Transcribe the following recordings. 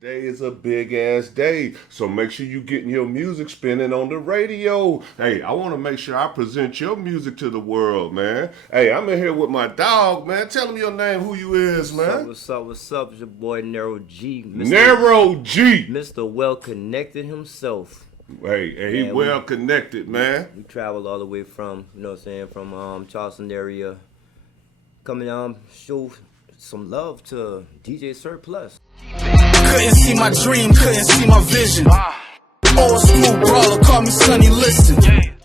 Today is a big ass day, so make sure you getting your music spinning on the radio. Hey, I want to make sure I present your music to the world, man. Hey, I'm in here with my dog, man. Tell him your name, who you is, What's up, man. what's up, what's up? It's your boy Nero G, Nero G. Mr. Well Connected himself. Hey, he Man, well connected, man. we traveled all the way from, from Charleston area, coming show some love to DJ Surplus. Couldn't see my dream, couldn't see my vision. Old school brawler, call me Sonny Listen.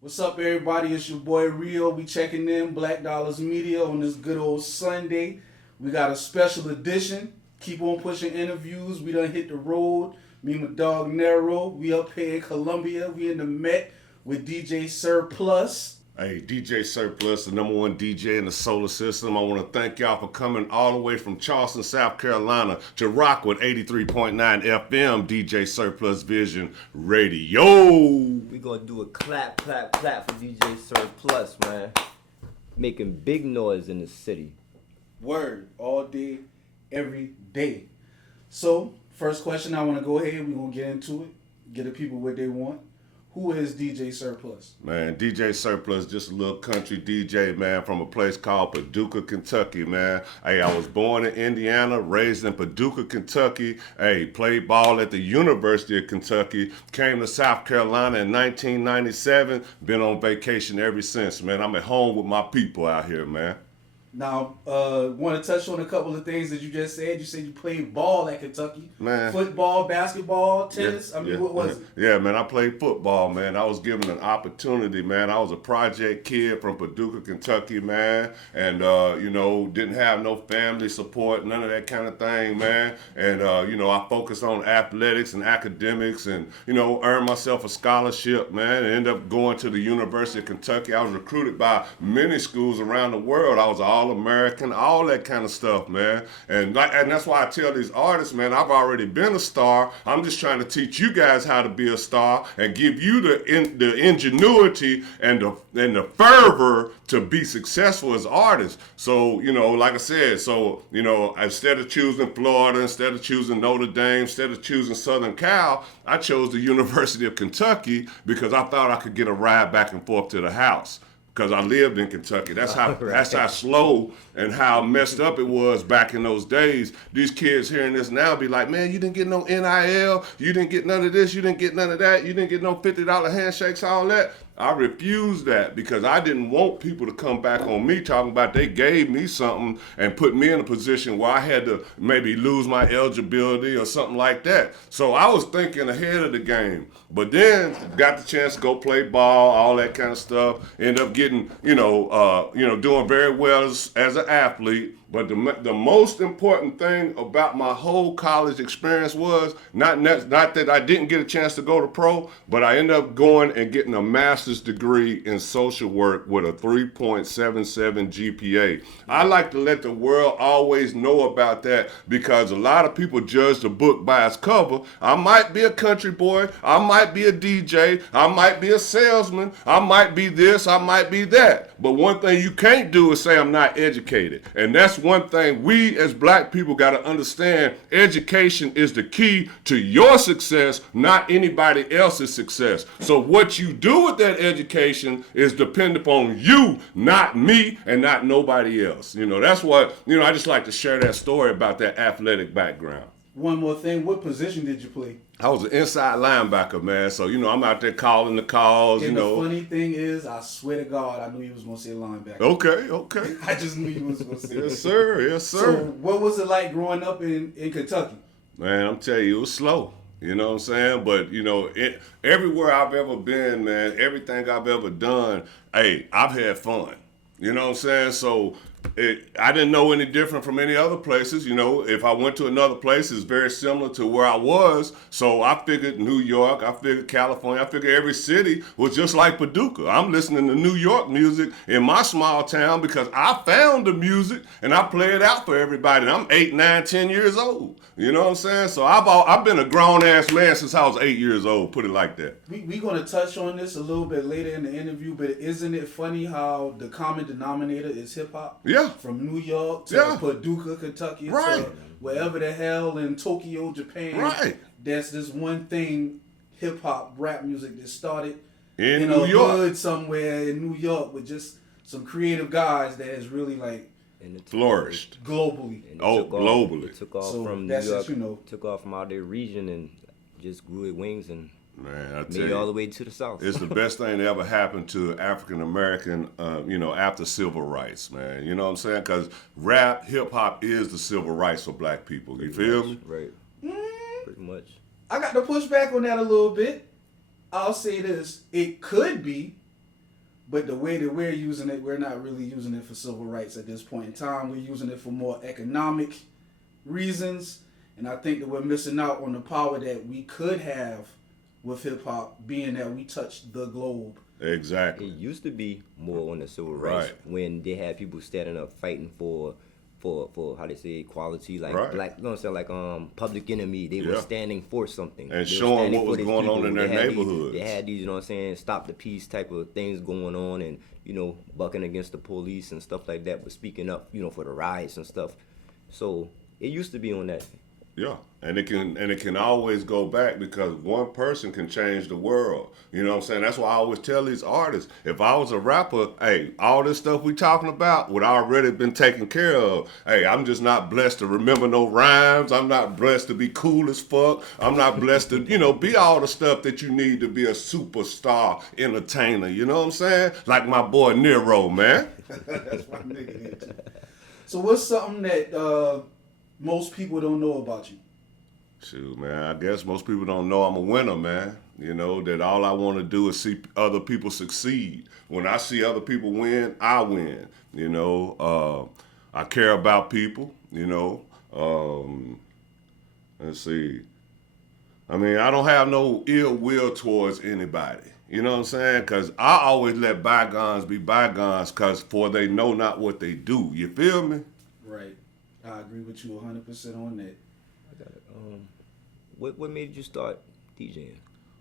What's up, everybody? It's your boy Rio. We checking in Black Dollars Media on this good old Sunday. We got a special edition. Keep on pushing interviews. We done hit the road. Me and my dog Nero. We up here in Columbia. We in the Met with DJ Surplus. Hey, DJ Surplus, the number one DJ in the solar system. I want to thank y'all for coming all the way from Charleston, South Carolina to rock with 83.9 FM DJ Surplus Vision Radio. We gonna do a clap, clap, clap for DJ Surplus, man. Making big noise in the city. Word. All day, every day. So, first question, I want to go ahead. We're going to get into it. Get the people what they want. Who is DJ Surplus? Man, DJ Surplus, just a little country DJ, man, from a place called Paducah, Kentucky, man. Hey, I was born in Indiana, raised in Paducah, Kentucky. Hey, played ball at the University of Kentucky. Came to South Carolina in 1997. Been on vacation ever since, man. I'm at home with my people out here, man. Now, want to touch on a couple of things that you just said. You said you played ball at Kentucky. Man. Football, basketball, tennis. Yeah, What was it? Yeah, man, I played football, man. I was given an opportunity, man. I was a project kid from Paducah, Kentucky, man. And, didn't have no family support, none of that kind of thing, man. And, I focused on athletics and academics and, earned myself a scholarship, man. And ended up going to the University of Kentucky. I was recruited by many schools around the world. I was All-American, all that kind of stuff, man. And that's why I tell these artists, man, I've already been a star. I'm just trying to teach you guys how to be a star and give you the ingenuity and the fervor to be successful as artists. So, like I said, instead of choosing Florida, instead of choosing Notre Dame, instead of choosing Southern Cal, I chose the University of Kentucky because I thought I could get a ride back and forth to the house. Because I lived in Kentucky. That's how slow and how messed up it was back in those days. These kids hearing this now be like, man, you didn't get no NIL, you didn't get none of this, you didn't get none of that, you didn't get no $50 handshakes, all that. I refused that because I didn't want people to come back on me talking about they gave me something and put me in a position where I had to maybe lose my eligibility or something like that. So I was thinking ahead of the game. But then got the chance to go play ball, all that kind of stuff. End up getting, doing very well as an athlete. But the most important thing about my whole college experience was not that I didn't get a chance to go to pro, but I ended up going and getting a master's degree in social work with a 3.77 GPA. I like to let the world always know about that because a lot of people judge the book by its cover. I might be a country boy, I might be a DJ, I might be a salesman, I might be this, I might be that. But one thing you can't do is say I'm not educated. And that's one thing we as black people got to understand. Education is the key to your success, not anybody else's success. So what you do with that education is dependent upon you, not me, and not nobody else. That's what, I just like to share that story about that athletic background. One more thing. What position did you play? I was an inside linebacker, man. So, I'm out there calling the calls, And the funny thing is, I swear to God, I knew you was going to say linebacker. Okay. I just knew you was going to say that. Yes, sir. So, what was it like growing up in Kentucky? Man, I'm telling you, it was slow. You know what I'm saying? But, everywhere I've ever been, man, everything I've ever done, hey, I've had fun. You know what I'm saying? So I didn't know any different from any other places. If I went to another place, it's very similar to where I was. So I figured New York, I figured California, I figured every city was just like Paducah. I'm listening to New York music in my small town because I found the music and I play it out for everybody. And I'm 8, 9, 10 years old. You know what I'm saying? So I've been a grown-ass man since I was 8 years old, put it like that. We're going to touch on this a little bit later in the interview, but isn't it funny how the common denominator is hip-hop? Yeah. From New York to Paducah, Kentucky, right. wherever the hell in Tokyo, Japan. Right. That's this one thing, hip hop, rap music that started In in New a York. hood somewhere in New York with just some creative guys that has really like And it Flourished. globally. and it Oh, took off. globally. It took off So from New that's York. just, you know. Took off from out their region and just grew its wings and Man, I tell made it all the you, way to the south. it's the best thing that ever happened to African American, after civil rights, man. You know what I'm saying? Because rap, hip hop is the civil rights for black people. You feel me? Right. Pretty much. I got to push back on that a little bit. I'll say this: it could be, but the way that we're using it, we're not really using it for civil rights at this point in time. We're using it for more economic reasons, and I think that we're missing out on the power that we could have with hip hop, being that we touched the globe. Exactly. It used to be more on the civil rights Right. when they had people standing up fighting for how they say equality, like Right. black, you know what I'm saying, like Public Enemy. They were Yeah. standing for something And They were showing standing what for was these going on in their They had neighborhoods. They had these, you know what I'm saying, stop the peace type of things going on, and bucking against the police and stuff like that, but speaking up, for the riots and stuff. So it used to be on that. Yeah, and it can always go back because one person can change the world. You know what I'm saying? That's why I always tell these artists, if I was a rapper, hey, all this stuff we talking about would already been taken care of. Hey, I'm just not blessed to remember no rhymes. I'm not blessed to be cool as fuck. I'm not blessed to, be all the stuff that you need to be a superstar entertainer. You know what I'm saying? Like my boy Nero, man. That's my nigga. So what's something that most people don't know about you? Shoot, man, I guess most people don't know I'm a winner, man. That all I want to do is see other people succeed. When I see other people win, I win. I care about people, let's see. I mean, I don't have no ill will towards anybody. You know what I'm saying? Because I always let bygones be bygones for they know not what they do. You feel me? Right. I agree with you 100% on that. I got it. What made you start DJing?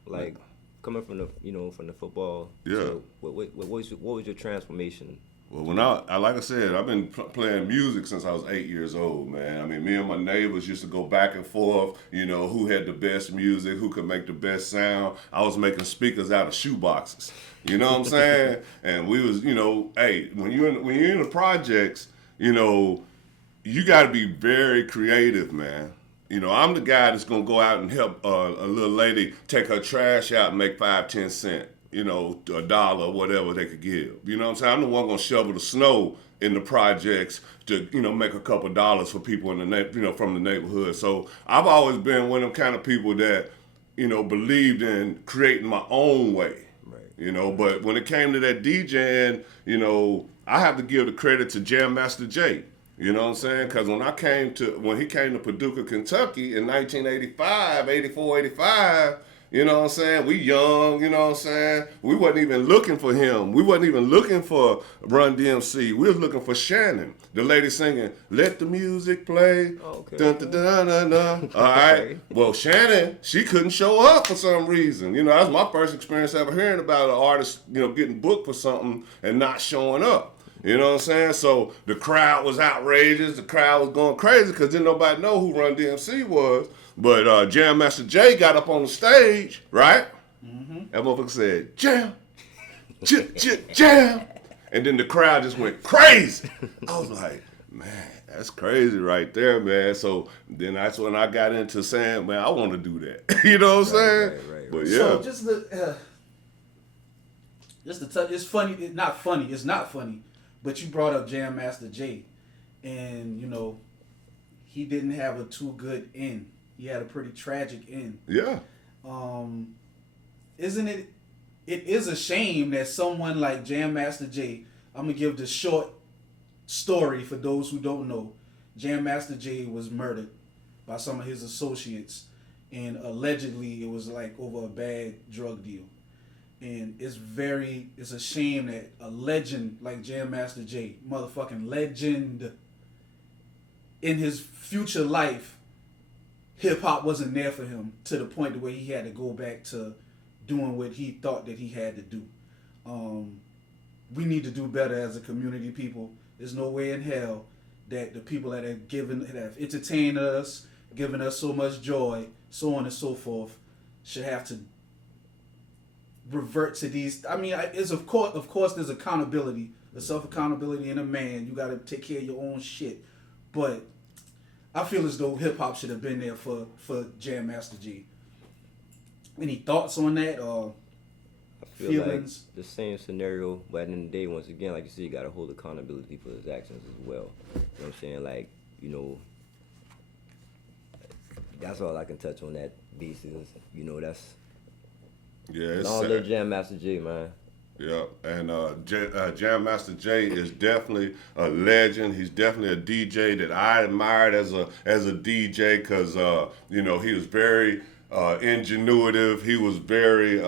Like coming from the football. Yeah. So what was your transformation? Well, when like I said, I've been playing music since I was 8 years old, man. I mean, me and my neighbors used to go back and forth, who had the best music, who could make the best sound. I was making speakers out of shoe boxes. You know what I'm saying? And we was, hey, when you're in the projects, you got to be very creative, man. I'm the guy that's going to go out and help a little lady take her trash out and make 5-10 cents, a dollar or whatever they could give. You know what I'm saying? I'm the one going to shovel the snow in the projects to, make a couple dollars for people in the, from the neighborhood. So I've always been one of them kind of people that, believed in creating my own way. Right. But when it came to that DJing, I have to give the credit to Jam Master Jay. You know what I'm saying? Because when he came to Paducah, Kentucky in 1985, 84, 85, you know what I'm saying? We young, you know what I'm saying? We wasn't even looking for him. We wasn't even looking for Run DMC. We was looking for Shannon, the lady singing, "Let the music play." Oh, okay. Dun, dun, dun, dun, dun. All right. Okay. Well, Shannon, she couldn't show up for some reason. That was my first experience ever hearing about an artist, getting booked for something and not showing up. You know what I'm saying? So the crowd was outrageous. The crowd was going crazy because didn't nobody know who Run DMC was. But Jam Master Jay got up on the stage, right? Mm-hmm. That motherfucker said, "Jam, jam." And then the crowd just went crazy. I was like, man, that's crazy right there, man. So then that's when I got into saying, man, I want to do that. You know what I'm saying? Right. But yeah. So just the touch. It's funny. It's not funny. It's not funny. But you brought up Jam Master Jay, and he didn't have a too good end. He had a pretty tragic end. Yeah. Isn't it? It is a shame that someone like Jam Master Jay. I'm gonna give the short story for those who don't know. Jam Master Jay was murdered by some of his associates, and allegedly it was like over a bad drug deal. And it's a shame that a legend like Jam Master Jay, motherfucking legend, in his future life, hip hop wasn't there for him to the point where he had to go back to doing what he thought that he had to do. We need to do better as a community, people. There's no way in hell that the people that have entertained us, given us so much joy, so on and so forth, should have to revert to these. I mean, it's of course, there's accountability, the self accountability in a man. You got to take care of your own shit, but I feel as though hip hop should have been there for Jam Master Jay. Any thoughts on that or feelings? Like the same scenario, but at the end of the day, once again, like you said, you got to hold accountability for his actions as well. You know what I'm saying? Like, you know, that's all I can touch on that basis. You know, that's it's long sad. live Jam Master Jay, man. Yeah, and Jam Master Jay is definitely a legend. He's definitely a DJ that I admired as a DJ because you know, he was very ingenuitive. He was very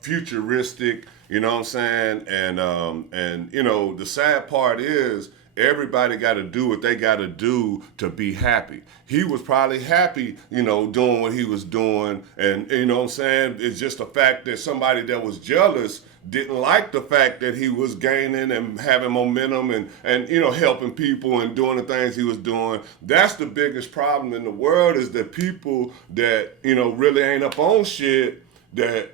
futuristic. You know what I'm saying? And you know, the sad part is everybody got to do what they got to do to be happy. He was probably happy, you know, doing what he was doing. And, you know what I'm saying? It's just the fact that somebody that was jealous didn't like the fact that he was gaining and having momentum and you know, helping people and doing the things he was doing. That's the biggest problem in the world, is that people that, you know, really ain't up on shit, that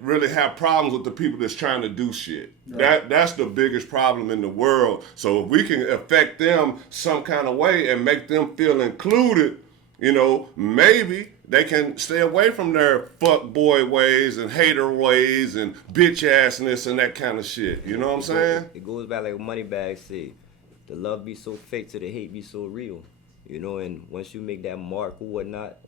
really have problems with the people that's trying to do shit. Right. That's the biggest problem in the world. So if we can affect them some kind of way and make them feel included, you know, maybe they can stay away from their fuck boy ways and hater ways and bitch assness and that kind of shit. You know what I'm saying? It goes back like Moneybagg said, the love be so fake to the hate be so real. You know, and once you make that mark or whatnot,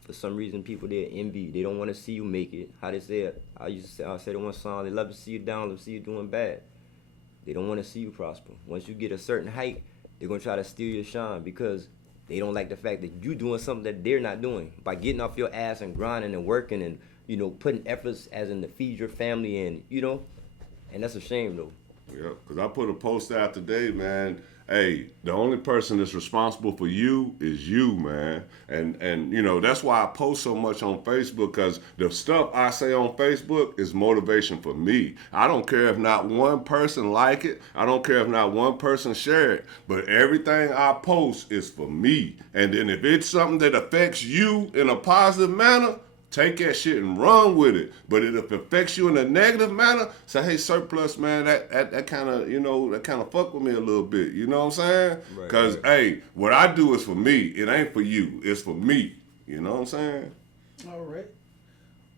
for some reason people there envy. They don't want to see you make it. How they say it? I said in one song, they love to see you down, love to see you doing bad. They don't want to see you prosper. Once you get a certain height, they're gonna try to steal your shine because they don't like the fact that you doing something that they're not doing. By getting off your ass and grinding and working and, you know, putting efforts as in to feed your family and, you know, and that's a shame though. Yeah, because I put a post out today, man. Hey, the only person that's responsible for you is you, man. And you know, that's why I post so much on Facebook, because the stuff I say on Facebook is motivation for me. I don't care if not one person like it. I don't care if not one person share it. But everything I post is for me. And then if it's something that affects you in a positive manner, take that shit and run with it. But if it affects you in a negative manner, say, hey, Surplus, man, that kind of, you know, that kind of fuck with me a little bit. You know what I'm saying? Because, hey, what I do is for me. It ain't for you. It's for me. You know what I'm saying? All right.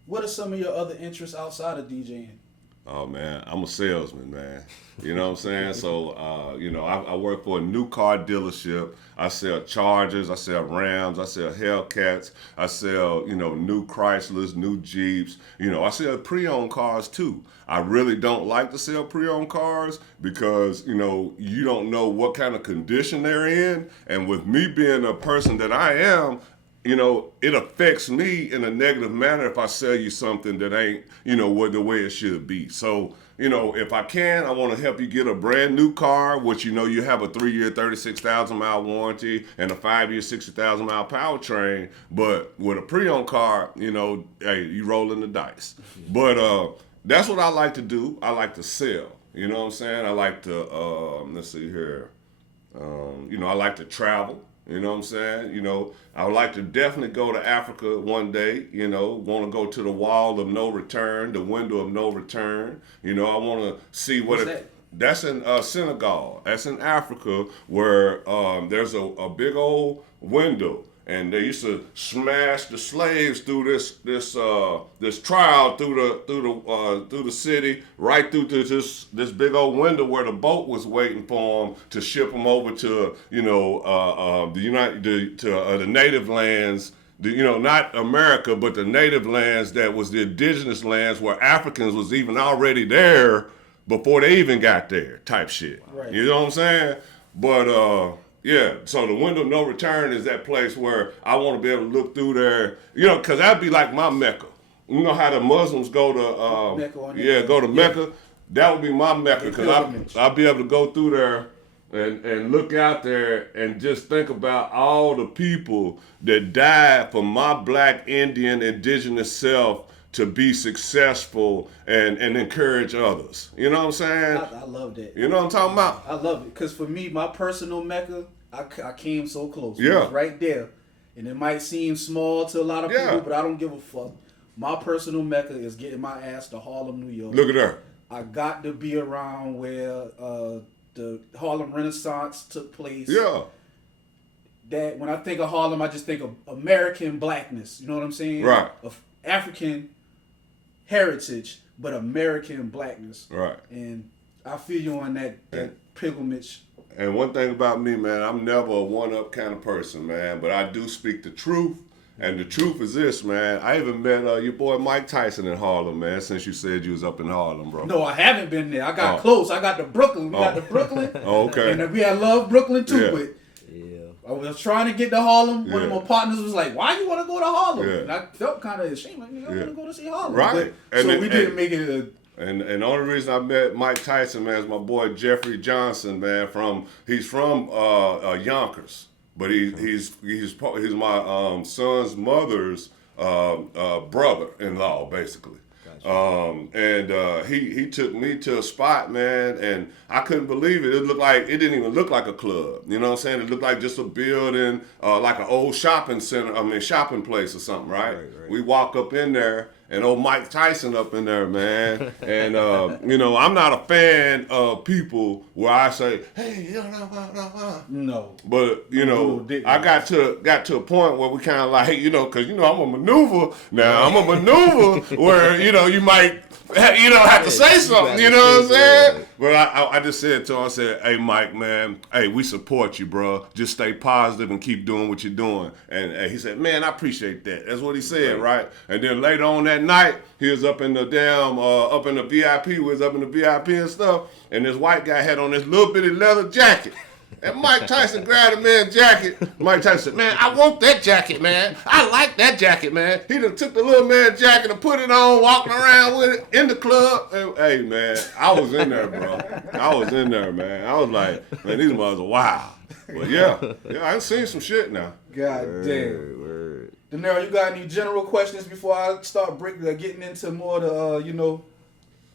What are some of your other interests outside of DJing? Oh, man, I'm a salesman, man. You know what I'm saying? So, you know, I work for a new car dealership. I sell Chargers, I sell Rams, I sell Hellcats, I sell, you know, new Chryslers, new Jeeps. You know, I sell pre-owned cars, too. I really don't like to sell pre-owned cars because, you know, you don't know what kind of condition they're in. And with me being a person that I am, you know, it affects me in a negative manner if I sell you something that ain't, you know, the way it should be. So, you know, if I can, I want to help you get a brand new car, which, you know, you have a 3-year, 36,000 mile warranty and a 5-year, 60,000 mile powertrain. But with a pre-owned car, you know, hey, you rolling the dice. But that's what I like to do. I like to sell. You know what I'm saying? I like to, let's see here. You know, I like to travel. You know what I'm saying? You know, I would like to definitely go to Africa one day, you know, want to go to the wall of no return, the window of no return. You know, I want to see what that's in Senegal. That's in Africa, where there's a big old window. And they used to smash the slaves through this trial through the city, right through to this big old window where the boat was waiting for them to ship them over to, you know, the native lands. You know, not America, but the native lands that was the indigenous lands where Africans was even already there before they even got there, type shit. Right. You know what I'm saying? But yeah, so the window of no return is that place where I want to be able to look through there, you know, because that'd be like my Mecca. You know how the Muslims go to Mecca? That would be my Mecca, because I'll be able to go through there and look out there and just think about all the people that died for my black, Indian, indigenous self to be successful and encourage others. You know what I'm saying? I love that. You know what I'm talking about? I love it because for me, my personal mecca, I came so close. Yeah. It was right there, and it might seem small to a lot of Yeah. people, but I don't give a fuck. My personal mecca is getting my ass to Harlem, New York. Look at her. I got to be around where the Harlem Renaissance took place. Yeah. That when I think of Harlem, I just think of American blackness. You know what I'm saying? Right. Of African heritage, but American blackness. Right. And I feel you on that pilgrimage. And one thing about me, man, I'm never a one-up kind of person, man. But I do speak the truth. And the truth is this, man. I even met your boy Mike Tyson in Harlem, man, since you said you was up in Harlem, bro. No, I haven't been there. I got close. I got to Brooklyn. We got to Brooklyn. Oh, okay. And we had love Brooklyn too, Yeah. but Yeah. I was trying to get to Harlem. One of Yeah. my partners was like, "Why you want to go to Harlem?" Yeah. And I felt kind of ashamed. Like, I want Yeah. to go to see Harlem. Right. But, And so then- we didn't make it. And the only reason I met Mike Tyson, man, is my boy Jeffrey Johnson, man. He's from Yonkers, but he's my son's mother's brother-in-law, basically. Gotcha. He took me to a spot, man, and I couldn't believe it. It didn't even look like a club. You know what I'm saying? It looked like just a building, like an old shopping place or something, right? Right. We walk up in there, and old Mike Tyson up in there, man. And you know, I'm not a fan of people where I say, "Hey, No. But you know, Dick I got to a point where we kind of like, you know, because you know I'm a maneuver now. I'm a maneuver where you know you might have to say something. You know what I'm saying? But I just said to him, I said, "Hey, Mike, man, hey, we support you, bro. Just stay positive and keep doing what you're doing." And he said, "Man, I appreciate that." That's what he said, right? And then later on that night, he was up in the up in the VIP. We was up in the VIP and stuff. And this white guy had on this little bitty leather jacket. And Mike Tyson grabbed a man's jacket. Mike Tyson said, "Man, I want that jacket, man. I like that jacket, man." He done took the little man's jacket and put it on, walking around with it in the club. And, hey, man, I was in there, bro. I was in there, man. I was like, man, these mothers are wild. But yeah, I've seen some shit now. God damn. Word. De Niro, you got any general questions before I start getting into more of the,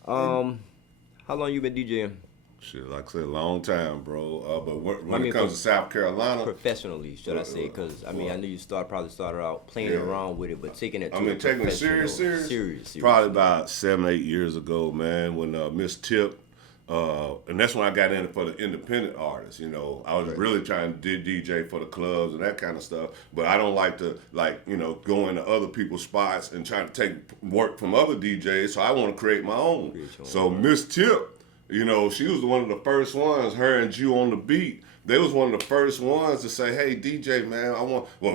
How long you been DJing? Shit, like I said, a long time, bro. But when I mean, it comes to South Carolina, Professionally, should I say? Because I mean, I knew you probably started out playing Yeah. around with it, but taking it. To I mean, a taking it professional- serious. Serious. Probably about 7-8 years ago, man, when Miss Tip, and that's when I got in for the independent artists. You know, I was really trying to DJ for the clubs and that kind of stuff. But I don't like to go into other people's spots and try to take work from other DJs. So I want to create my own. So Miss Tip, you know, she was one of the first ones. Her and Jew on the Beat. They was one of the first ones to say, "Hey, DJ, man,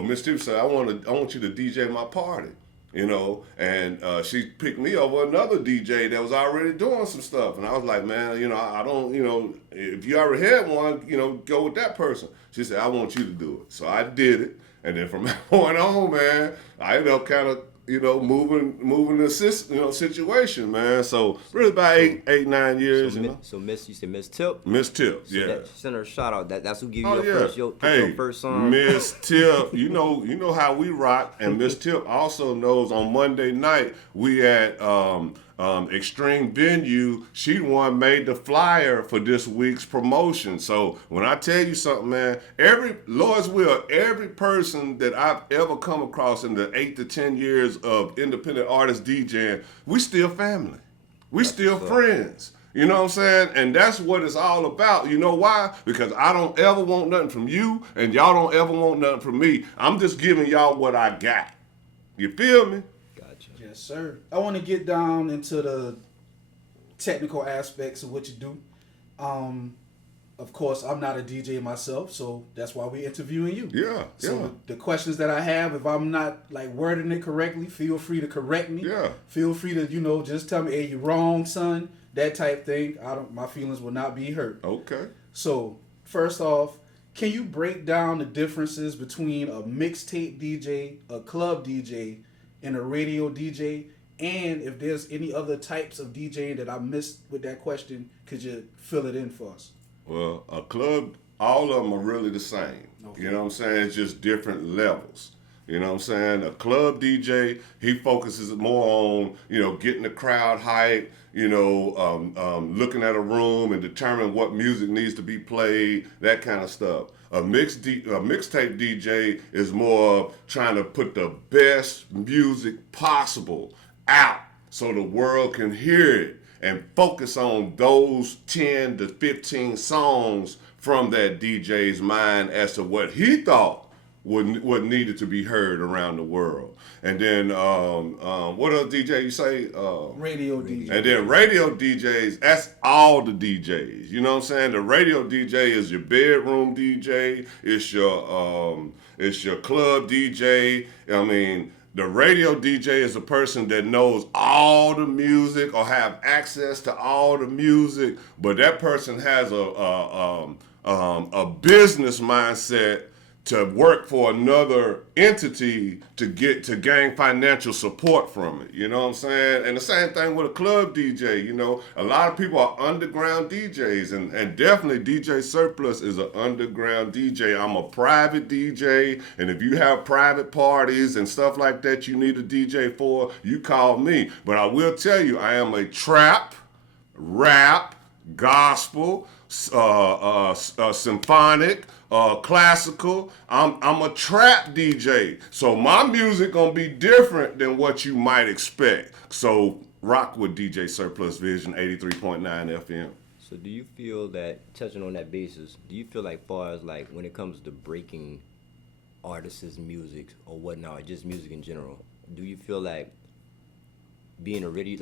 Miss Tip said, I want you to DJ my party." You know, and she picked me over another DJ that was already doing some stuff. And I was like, "Man, you know, I don't, you know, if you already had one, you know, go with that person." She said, "I want you to do it." So I did it. And then from that point on, man, I ended up kind of, you know, moving the situation, man. So really about 8-9 years, you know. So Miss, you said Miss Tip. Miss Tip, So yeah. send her a shout out. That's who give you Oh, your yeah. first your first song. Miss Tip, you know how we rock, and Miss Tip also knows on Monday night we at Extreme Venue. She the one made the flyer for this week's promotion. So when I tell you something, man, every person that I've ever come across in the 8 to 10 years of independent artist DJing, we still family. We still friends. You know what I'm saying? And that's what it's all about. You know why? Because I don't ever want nothing from you, and y'all don't ever want nothing from me. I'm just giving y'all what I got. You feel me? Gotcha. Yes, sir. I want to get down into the technical aspects of what you do. Of course, I'm not a DJ myself, so that's why we're interviewing you. Yeah, So the questions that I have, if I'm not like wording it correctly, feel free to correct me. Yeah. Feel free to, you know, just tell me, "Hey, you're wrong, son." That type thing. My feelings will not be hurt. Okay. So first off, can you break down the differences between a mixtape DJ, a club DJ, and a radio DJ? And if there's any other types of DJing that I missed with that question, could you fill it in for us? Well, a club, all of them are really the same. Okay. You know what I'm saying? It's just different levels. You know what I'm saying? A club DJ, he focuses more on, getting the crowd hype, looking at a room and determine what music needs to be played, that kind of stuff. A mixtape DJ is more trying to put the best music possible out so the world can hear it and focus on those 10 to 15 songs from that DJ's mind as to what he thought what needed to be heard around the world. And then what other DJ you say? Radio DJ. And then radio DJs, that's all the DJs. You know what I'm saying? The radio DJ is your bedroom DJ, it's your club DJ. I mean, the radio DJ is a person that knows all the music or have access to all the music, but that person has a business mindset to work for another entity to gain financial support from it. You know what I'm saying? And the same thing with a club DJ. A lot of people are underground DJs, and definitely DJ Surplus is an underground DJ. I'm a private DJ, and if you have private parties and stuff like that you need a DJ for, you call me. But I will tell you, I am a trap, rap, gospel, symphonic, classical. I'm a trap DJ, so my music gonna be different than what you might expect. So rock with DJ Surplus Vision 83.9 FM. So do you feel that, touching on that basis, do you feel like far as like when it comes to breaking artists' music or whatnot, or just music in general, do you feel like being the radio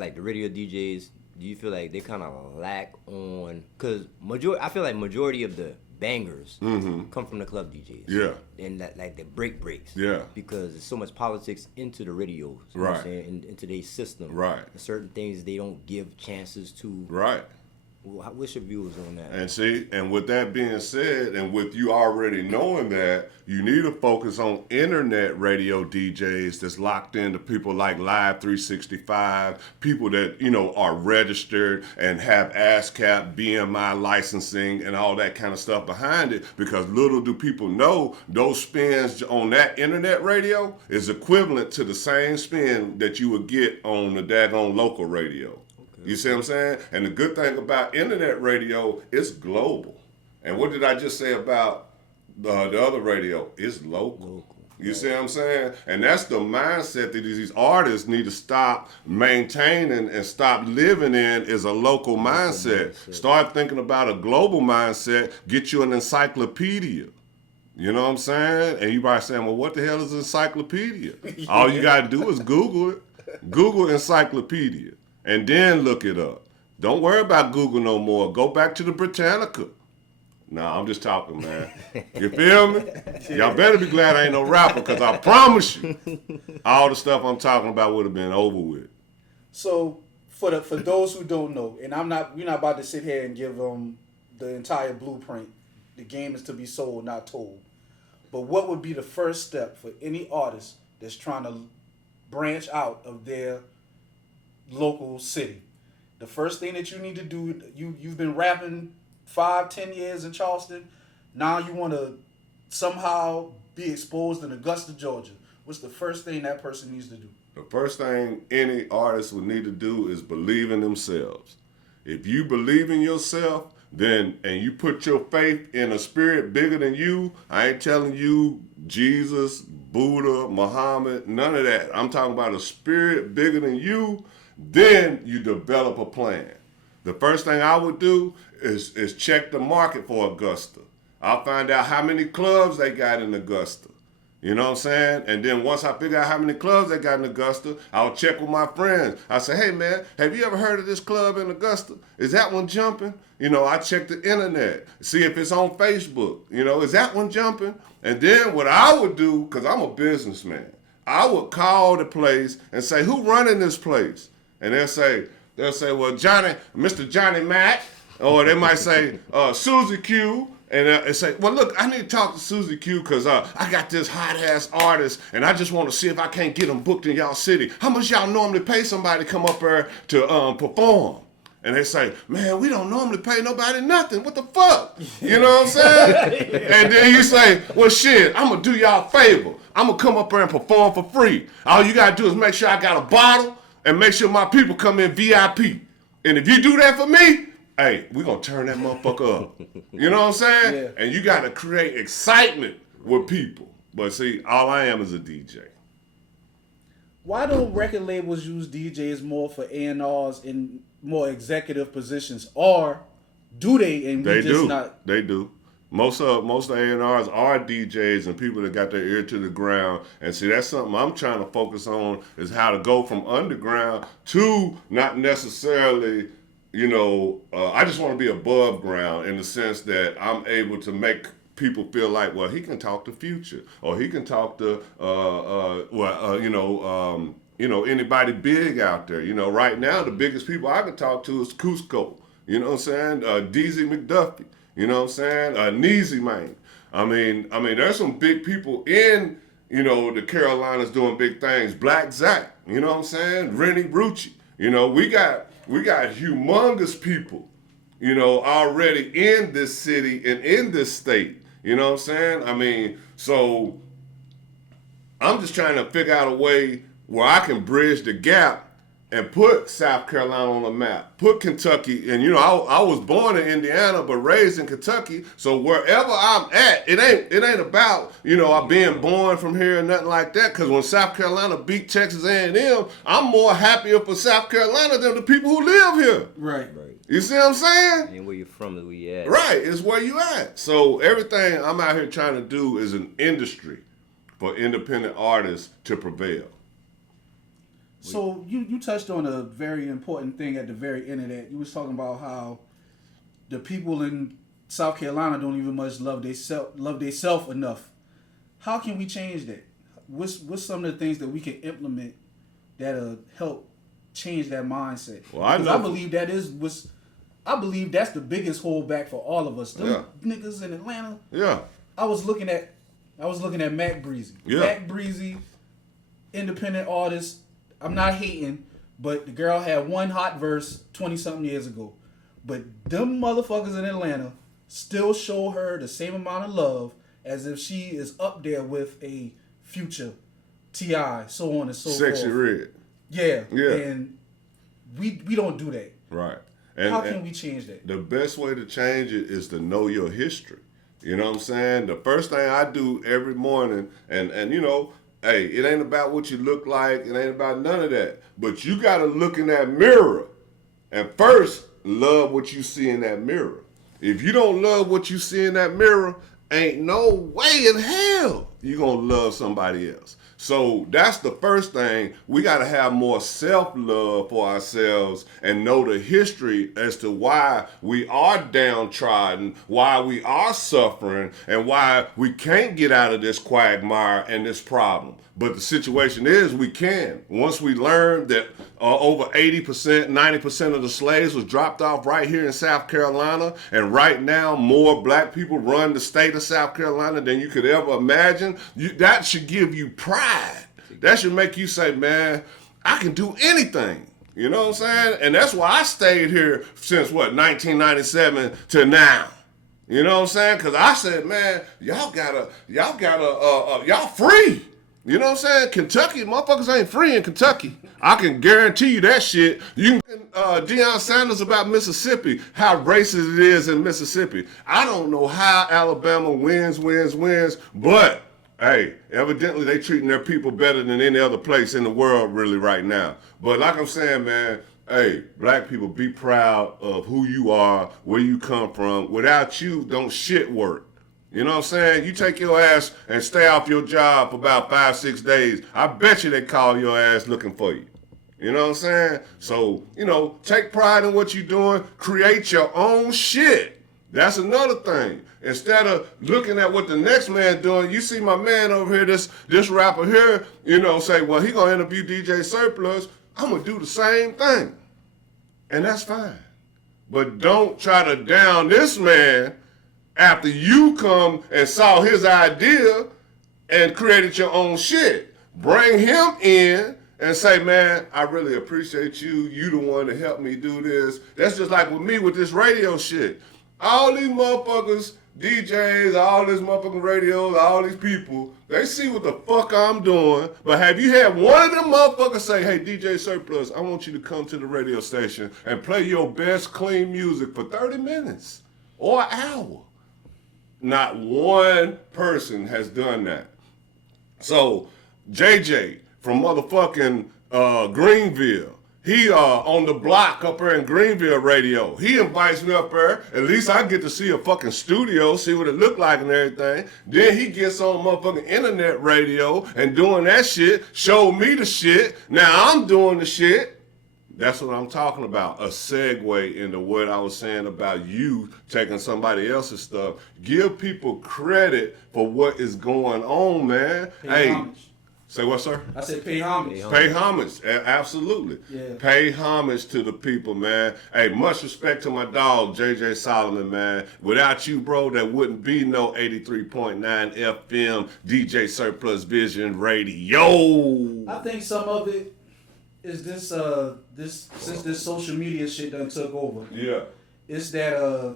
DJs, do you feel like they kind of lack on, because I feel like majority of the bangers come from the club DJs. Yeah. And that, like the breaks. Yeah. Because there's so much politics into the radios. You know what I'm saying? Into their system. Right. And certain things they don't give chances to. Right. What's your views on that? And see, and with that being said, and with you already knowing that, you need to focus on internet radio DJs that's locked into people like Live 365, people that, are registered and have ASCAP, BMI licensing and all that kind of stuff behind it, because little do people know those spins on that internet radio is equivalent to the same spin that you would get on the daggone local radio. You see what I'm saying? And the good thing about internet radio, it's global. And what did I just say about the other radio? It's local. You see what I'm saying? And that's the mindset that these artists need to stop maintaining and stop living in, is a local mindset. Start thinking about a global mindset, get you an encyclopedia. You know what I'm saying? And you probably saying, well, what the hell is an encyclopedia? All you got to do is Google it. Google encyclopedia. And then look it up. Don't worry about Google no more. Go back to the Britannica. Nah, I'm just talking, man. You feel me? Y'all better be glad I ain't no rapper, because I promise you, all the stuff I'm talking about would have been over with. So, for those who don't know, and we're not about to sit here and give them the entire blueprint. The game is to be sold, not told. But what would be the first step for any artist that's trying to branch out of their local city? The first thing that you need to do, you've been rapping 5-10 years in Charleston. Now you want to somehow be exposed in Augusta, Georgia. What's the first thing that person needs to do? The first thing any artist would need to do is believe in themselves. If you believe in yourself, and you put your faith in a spirit bigger than you, I ain't telling you Jesus, Buddha, Muhammad, none of that. I'm talking about a spirit bigger than you. Then you develop a plan. The first thing I would do is check the market for Augusta. I'll find out how many clubs they got in Augusta. You know what I'm saying? And then once I figure out how many clubs they got in Augusta, I'll check with my friends. I say, hey man, have you ever heard of this club in Augusta? Is that one jumping? I check the internet, see if it's on Facebook. Is that one jumping? And then what I would do, because I'm a businessman, I would call the place and say, who running this place? And they'll say, well, Mr. Johnny Mac, or they might say, Susie Q, and say, well, look, I need to talk to Susie Q because I got this hot-ass artist, and I just want to see if I can't get them booked in y'all city. How much y'all normally pay somebody to come up there to perform? And they say, man, we don't normally pay nobody nothing. What the fuck? You know what I'm saying? And then you say, well, shit, I'm going to do y'all a favor. I'm going to come up here and perform for free. All you got to do is make sure I got a bottle and make sure my people come in VIP. And if you do that for me, hey, we're going to turn that motherfucker up. You know what I'm saying? Yeah. And you got to create excitement with people. But see, all I am is a DJ. Why don't record labels use DJs more for A&Rs in more executive positions, or do they? And we They just do. not. They do. Most of A&Rs are DJs and people that got their ear to the ground. And see, that's something I'm trying to focus on, is how to go from underground to not necessarily, you know, I just want to be above ground in the sense that I'm able to make people feel like, well, he can talk to Future, or he can talk to, anybody big out there. You know, right now the biggest people I can talk to is Cusco. You know what I'm saying? DZ McDuffie. You know what I'm saying? Neezy, man. I mean, there's some big people in, you know, the Carolinas doing big things. Black Zach. You know what I'm saying? Rennie Rucci. You know, we got humongous people, you know, already in this city and in this state. You know what I'm saying? I mean, so I'm just trying to figure out a way where I can bridge the gap and put South Carolina on the map, put Kentucky. And, you know, I was born in Indiana but raised in Kentucky. So wherever I'm at, it ain't about, you know, I being born from here or nothing like that. Because when South Carolina beat Texas A&M, I'm more happier for South Carolina than the people who live here. Right. You see what I'm saying? And where you from is where you at. Right, it's where you at. So everything I'm out here trying to do is an industry for independent artists to prevail. So you touched on a very important thing at the very end of that. You was talking about how the people in South Carolina don't even much love theyself enough. How can we change that? What's some of the things that we can implement that'll help change that mindset? Well, I know- I believe that's the biggest holdback for all of us. Them Yeah. niggas in Atlanta. Yeah, I was looking at Mac Breezy. Yeah. Mac Breezy, independent artist. I'm not hating, but the girl had one hot verse 20-something years ago. But them motherfuckers in Atlanta still show her the same amount of love as if she is up there with a Future, T.I., so on and so Sexy forth. Red. Yeah. Yeah. And we don't do that. Right. And, How and can we change that? the best way to change it is to know your history. You know what I'm saying? The first thing I do every morning, and you know, hey, it ain't about what you look like. It ain't about none of that. But you got to look in that mirror and first love what you see in that mirror. If you don't love what you see in that mirror, ain't no way in hell you going to love somebody else. So that's the first thing. We got to have more self-love for ourselves and know the history as to why we are downtrodden, why we are suffering, and why we can't get out of this quagmire and this problem. But the situation is we can. Once we learn that over 80%, 90% of the slaves was dropped off right here in South Carolina, and right now more black people run the state of South Carolina than you could ever imagine, that should give you pride. That should make you say, man, I can do anything. You know what I'm saying? And that's why I stayed here since, 1997 to now. You know what I'm saying? Because I said, man, y'all free. You know what I'm saying? Kentucky, motherfuckers ain't free in Kentucky. I can guarantee you that shit. You can Deion Sanders about Mississippi, how racist it is in Mississippi. I don't know how Alabama wins, but hey, evidently they treating their people better than any other place in the world really right now. But like I'm saying, man, hey, black people, be proud of who you are, where you come from. Without you, don't shit work. You know what I'm saying? You take your ass and stay off your job for about 5-6 days. I bet you they call your ass looking for you. You know what I'm saying? So, you know, take pride in what you're doing. Create your own shit. That's another thing. Instead of looking at what the next man doing, you see my man over here, this rapper here, you know, say, well, he gonna interview DJ Surplus. I'm gonna do the same thing. And that's fine. But don't try to down this man after you come and saw his idea and created your own shit. Bring him in and say, man, I really appreciate you. You the one that helped me do this. That's just like with me with this radio shit. All these motherfuckers, DJs, all this motherfucking radios, all these people, they see what the fuck I'm doing. But have you had one of them motherfuckers say, hey, DJ Surplus, I want you to come to the radio station and play your best clean music for 30 minutes or an hour? Not one person has done that. So JJ from motherfucking Greenville, he on the block up there in Greenville radio. He invites me up there. At least I get to see a fucking studio, see what it look like and everything. Then he gets on motherfucking internet radio and doing that shit, showed me the shit. Now I'm doing the shit. That's what I'm talking about. A segue into what I was saying about you taking somebody else's stuff. Give people credit for what is going on, man. Pay homage. Say what, sir? I said pay homage. Pay homage, absolutely. Yeah. Pay homage to the people, man. Hey, much respect to my dog, JJ Solomon, man. Without you, bro, there wouldn't be no 83.9 FM DJ Surplus Vision Radio. I think some of it is since this social media shit done took over. Yeah. It's that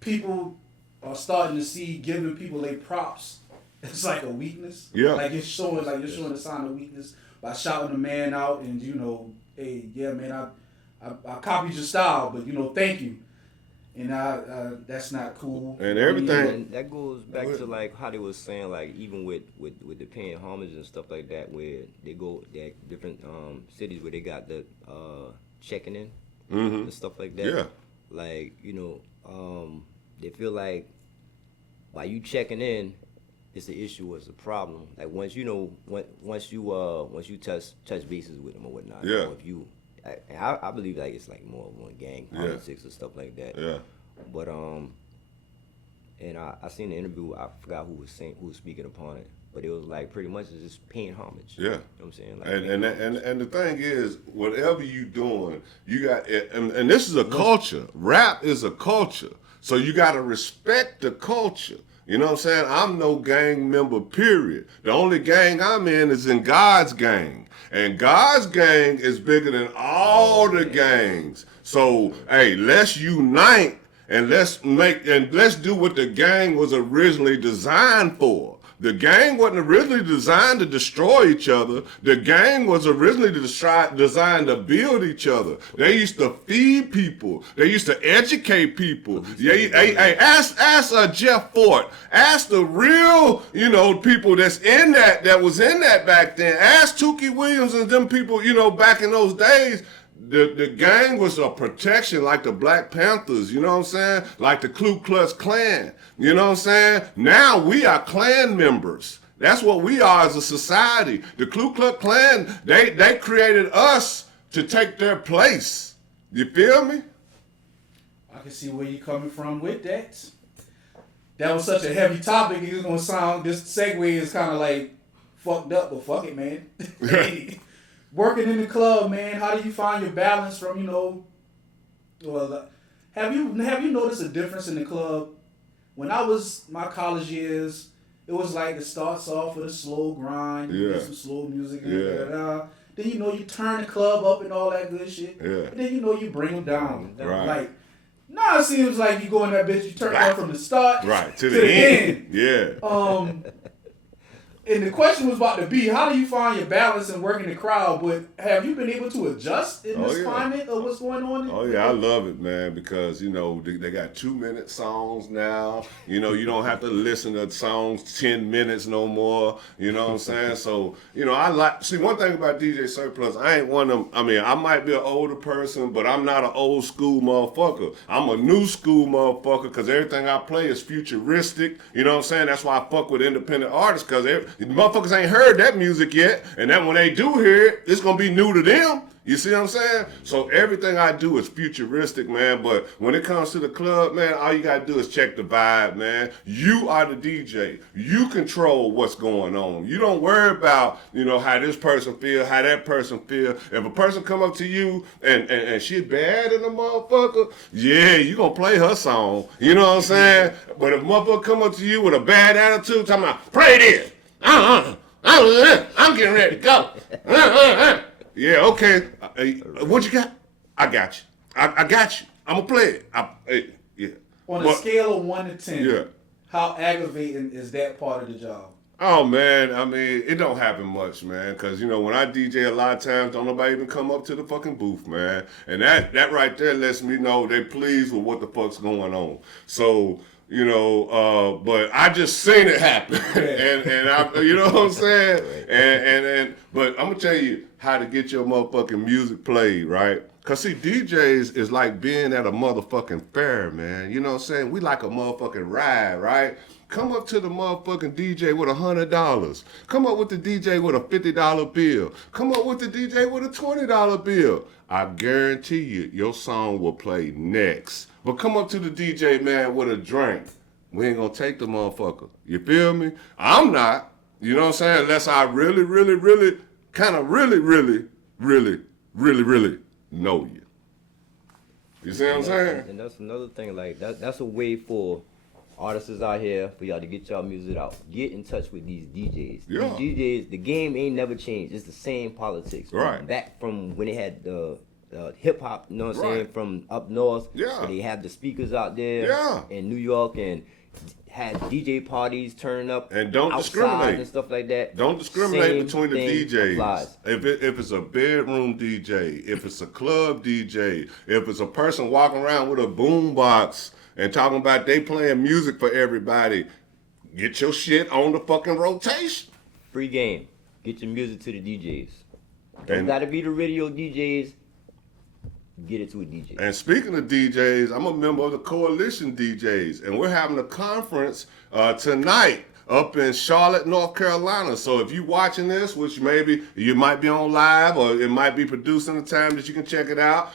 people are starting to see giving people their props. It's like a weakness. Yeah. Like you're showing a sign of weakness by shouting a man out and hey, yeah, man, I copied your style, but thank you. And that's not cool. And everything. And that goes back to like how they was saying, like even with the paying homage and stuff like that, where they go that different cities where they got the checking in and stuff like that. Yeah. Like they feel like by you checking in, it's the issue or it's a problem. Like once you touch bases with them or whatnot. Yeah. Or if you, I believe like it's like more of one gang politics or stuff like that. Yeah. But and I seen the interview. I forgot who was speaking upon it, but it was like pretty much just paying homage. Yeah. You know what I'm saying? Like, And the thing is, whatever you doing, you got and this is a culture. Rap is a culture, so you got to respect the culture. You know what I'm saying? I'm no gang member, period. The only gang I'm is in God's gang. And God's gang is bigger than all the gangs. So, hey, let's unite and let's do what the gang was originally designed for. The gang wasn't originally designed to destroy each other. The gang was originally designed to build each other. They used to feed people. They used to educate people. Ask Jeff Fort. Ask the real, people that's in that was in that back then. Ask Tookie Williams and them people, back in those days. The gang was a protection like the Black Panthers, you know what I'm saying? Like the Ku Klux Klan, you know what I'm saying? Now we are Klan members. That's what we are as a society. The Ku Klux Klan, they created us to take their place. You feel me? I can see where you're coming from with that. That was such a heavy topic. It's gonna sound, this segue is kind of like fucked up, but fuck it, man. Working in the club, man, how do you find your balance from, have you noticed a difference in the club? When I was my college years, it was like it starts off with a slow grind, you get some slow music, then you turn the club up and all that good shit, and then you bring them down. Right. Like, now it seems like you go in that bitch, you turn it up from the start to the end. Yeah. And the question was about to be, how do you find your balance and working the crowd? But have you been able to adjust in this climate of what's going on? I love it, man, because, they got 2-minute songs now. You don't have to listen to songs 10 minutes no more. You know what I'm saying? So, see, one thing about DJ Surplus, I ain't one of them. I mean, I might be an older person, but I'm not an old school motherfucker. I'm a new school motherfucker because everything I play is futuristic. You know what I'm saying? That's why I fuck with independent artists, because motherfuckers ain't heard that music yet, and then when they do hear it, it's gonna be new to them. You see what I'm saying? So everything I do is futuristic, man. But when it comes to the club, man, all you gotta do is check the vibe, man. You are the DJ. You control what's going on. You don't worry about, how this person feel, how that person feel. If a person come up to you and she bad in a motherfucker, yeah, you gonna play her song. You know what I'm saying? But if a motherfucker come up to you with a bad attitude, talking about, play this. I'm getting ready to go. Yeah, okay. What you got? I got you. I got you. I'm gonna play it. Yeah. On a scale of 1 to 10, Yeah. how aggravating is that part of the job? Oh man, I mean, it don't happen much, man. Cause you know when I DJ, a lot of times don't nobody even come up to the fucking booth, man. And that right there lets me know they pleased with what the fuck's going on. So you know, but I just seen it happen, and I, you know what I'm saying. And but I'm gonna tell you how to get your motherfucking music played, right? Cause see, DJs is like being at a motherfucking fair, man. You know what I'm saying? We like a motherfucking ride, right? Come up to the motherfucking DJ with $100. Come up with the DJ with a $50 bill. Come up with the DJ with a $20 bill. I guarantee you, your song will play next. But come up to the DJ, man, with a drink. We ain't gonna take the motherfucker. You feel me? I'm not. You know what I'm saying? Unless I really know you. You see what I'm saying? And that's another thing, like that's a way for artists out here for y'all to get y'all music out. Get in touch with these DJs. Yeah. These DJs, the game ain't never changed. It's the same politics. Right. Back from when they had the hip hop, you know what I'm saying, Right. from up north. Yeah. Where they have the speakers out there Yeah. in New York and had DJ parties turning up And don't outside discriminate. and stuff like that. Don't discriminate Same between the thing DJs. applies. If it's a bedroom DJ, if it's a club DJ, if it's a person walking around with a boombox and talking about they playing music for everybody, get your shit on the fucking rotation. Free game. Get your music to the DJs. Don't And- gotta be the radio DJs. Get it to a DJ. And speaking of DJs, I'm a member of the Coalition DJs, and we're having a conference tonight up in Charlotte, North Carolina. So if you're watching this, which maybe you might be on live or it might be produced in the time that you can check it out,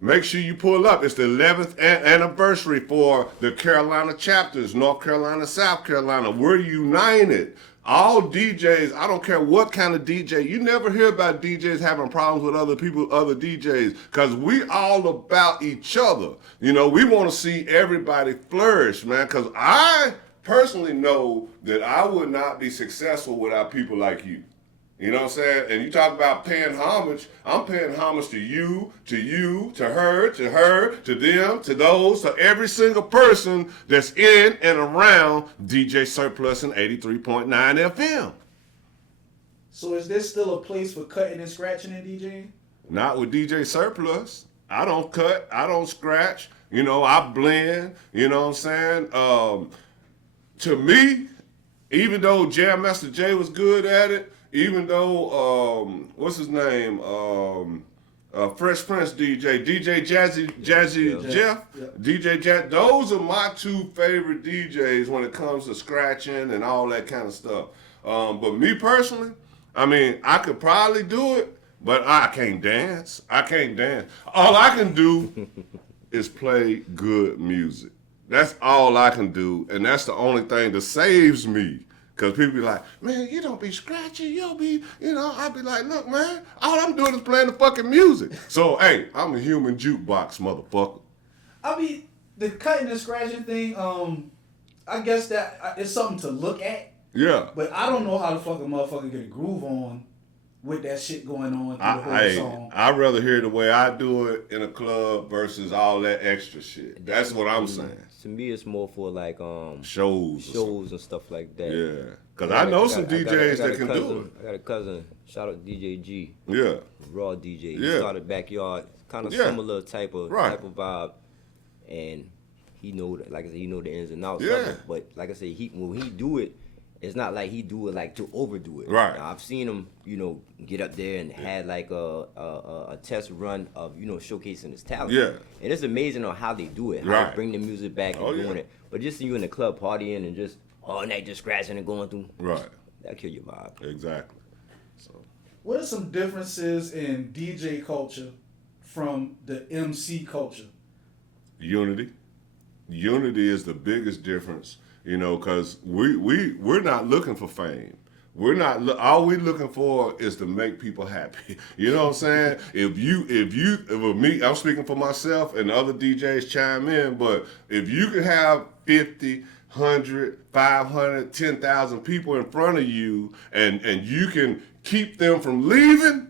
make sure you pull up. It's the 11th anniversary for the Carolina chapters, North Carolina, South Carolina. We're united. All DJs, I don't care what kind of DJ, you never hear about DJs having problems with other people, other DJs, because we all about each other. You know, we want to see everybody flourish, man, because I personally know that I would not be successful without people like you. You know what I'm saying? And you talk about paying homage. I'm paying homage to you, to her, to them, to those, to every single person that's in and around DJ Surplus and 83.9 FM. So is there still a place for cutting and scratching in DJing? Not with DJ Surplus. I don't cut. I don't scratch. You know, I blend. You know what I'm saying? To me, even though Jam Master Jay was good at it, even though, what's his name? Fresh Prince DJ Jazzy Jeff, Yeah. DJ Jazz, those are my two favorite DJs when it comes to scratching and all that kind of stuff. But me personally, I mean, I could probably do it, but I can't dance. I can't dance. All I can do is play good music. That's all I can do, and that's the only thing that saves me. Because people be like, man, you don't be scratching, you'll be, you know, I be like, look, man, all I'm doing is playing the fucking music. So, hey, I'm a human jukebox, motherfucker. I mean, the cutting and scratching thing, I guess that it's something to look at, Yeah. but I don't know how the fuck a motherfucker get a groove on with that shit going on through the whole song. I'd rather hear the way I do it in a club versus all that extra shit. That's what I'm saying. To me, it's more for like Shows. shows and stuff like that. Yeah. Because I know some DJs that can do it. I got a cousin, shout out DJ G, Yeah. raw DJ. He Yeah. started Backyard, kind of Yeah. similar type of vibe, and he know that, like I said, he know the ins and outs of Yeah. it. But like I said, when he do it, it's not like he do it like to overdo it. Right. Now, I've seen him, you know, get up there and had like a test run of, you know, showcasing his talent. Yeah. And it's amazing on how they do it, how Right. they bring the music back and Oh, doing yeah. it. But just see you in the club partying and just all night just scratching and going through, Right. that'll kill your vibe. Exactly. So. What are some differences in DJ culture from the MC culture? Unity. Unity is the biggest difference, you know, because we're not looking for fame. We're not. All we're looking for is to make people happy. You know what I'm saying? If with me, I'm speaking for myself, and other DJs chime in. But if you can have 50, 100, 500, 10,000 people in front of you, and you can keep them from leaving,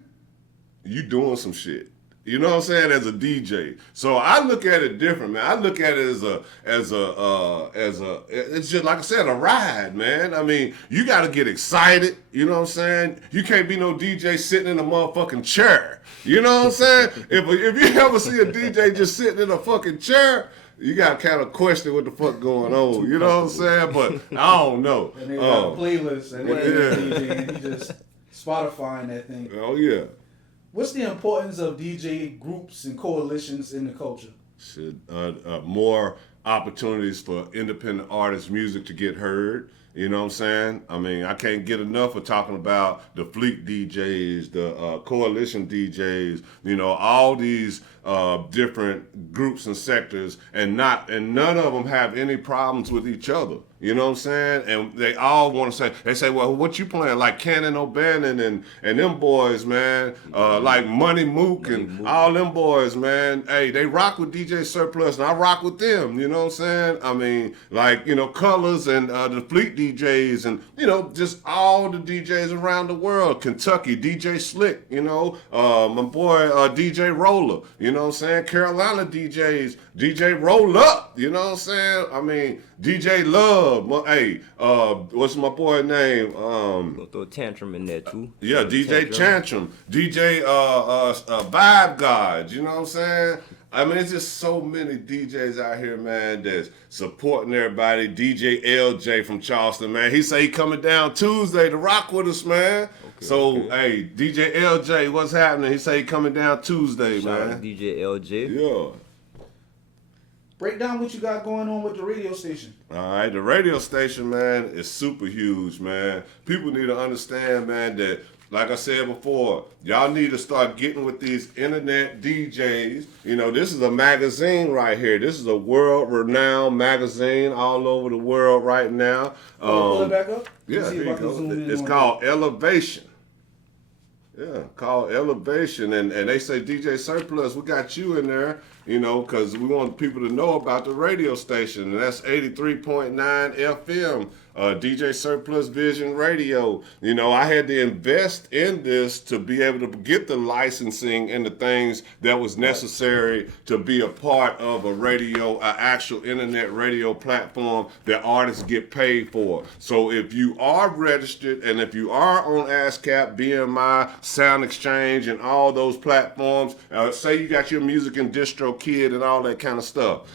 you doing some shit. You know what I'm saying? As a DJ. So I look at it different, man. I look at it as it's just like I said, a ride, man. I mean, you gotta get excited, you know what I'm saying? You can't be no DJ sitting in a motherfucking chair. You know what I'm saying? If you ever see a DJ just sitting in a fucking chair, you got to kind of question what the fuck going on. You know what I'm saying? But I don't know. And they got a playlist and he just Spotifying that thing. Oh, yeah. What's the importance of DJ groups and coalitions in the culture? More opportunities for independent artists' music to get heard. You know what I'm saying? I mean, I can't get enough of talking about the Fleet DJs, the Coalition DJs, you know, all these different groups and sectors, and none of them have any problems with each other. You know what I'm saying? And they all want to say, well, what you playing? Like Cannon O'Bannon and them boys, man. Like Money Mook and all them boys, man. Hey, they rock with DJ Surplus, and I rock with them. You know what I'm saying? I mean, like, you know, Colors and the Fleet DJs, and, you know, just all the DJs around the world. Kentucky, DJ Slick, you know, my boy DJ Roller, you know what I'm saying? Carolina DJs, DJ Roll Up, you know what I'm saying? I mean, DJ Love. Hey, what's my boy name? Gonna throw a Tantrum in there too. Yeah, DJ Tantrum, DJ Vibe Gods. You know what I'm saying? I mean, it's just so many DJs out here, man, that's supporting everybody. DJ LJ from Charleston, man. He say he coming down Tuesday to rock with us, man. Hey, DJ LJ, what's happening? He say he coming down Tuesday, Shout out man. to DJ LJ. Yeah. Break down what you got going on with the radio station. All right, the radio station, man, is super huge, man. People need to understand, man, that, like I said before, y'all need to start getting with these internet DJs. You know, this is a magazine right here. This is a world-renowned magazine all over the world right now. Pull it back up? Yeah, See here if I you can go. zoom in It's on called Elevation. Yeah, called Elevation. And they say, DJ Surplus, we got you in there, you know, because we want people to know about the radio station. And that's 83.9 FM, DJ Surplus Vision Radio. You know, I had to invest in this to be able to get the licensing and the things that was necessary to be a part of a radio, an actual internet radio platform that artists get paid for. So if you are registered and if you are on ASCAP, BMI, Sound Exchange, and all those platforms, say you got your music and DistroKid and all that kind of stuff,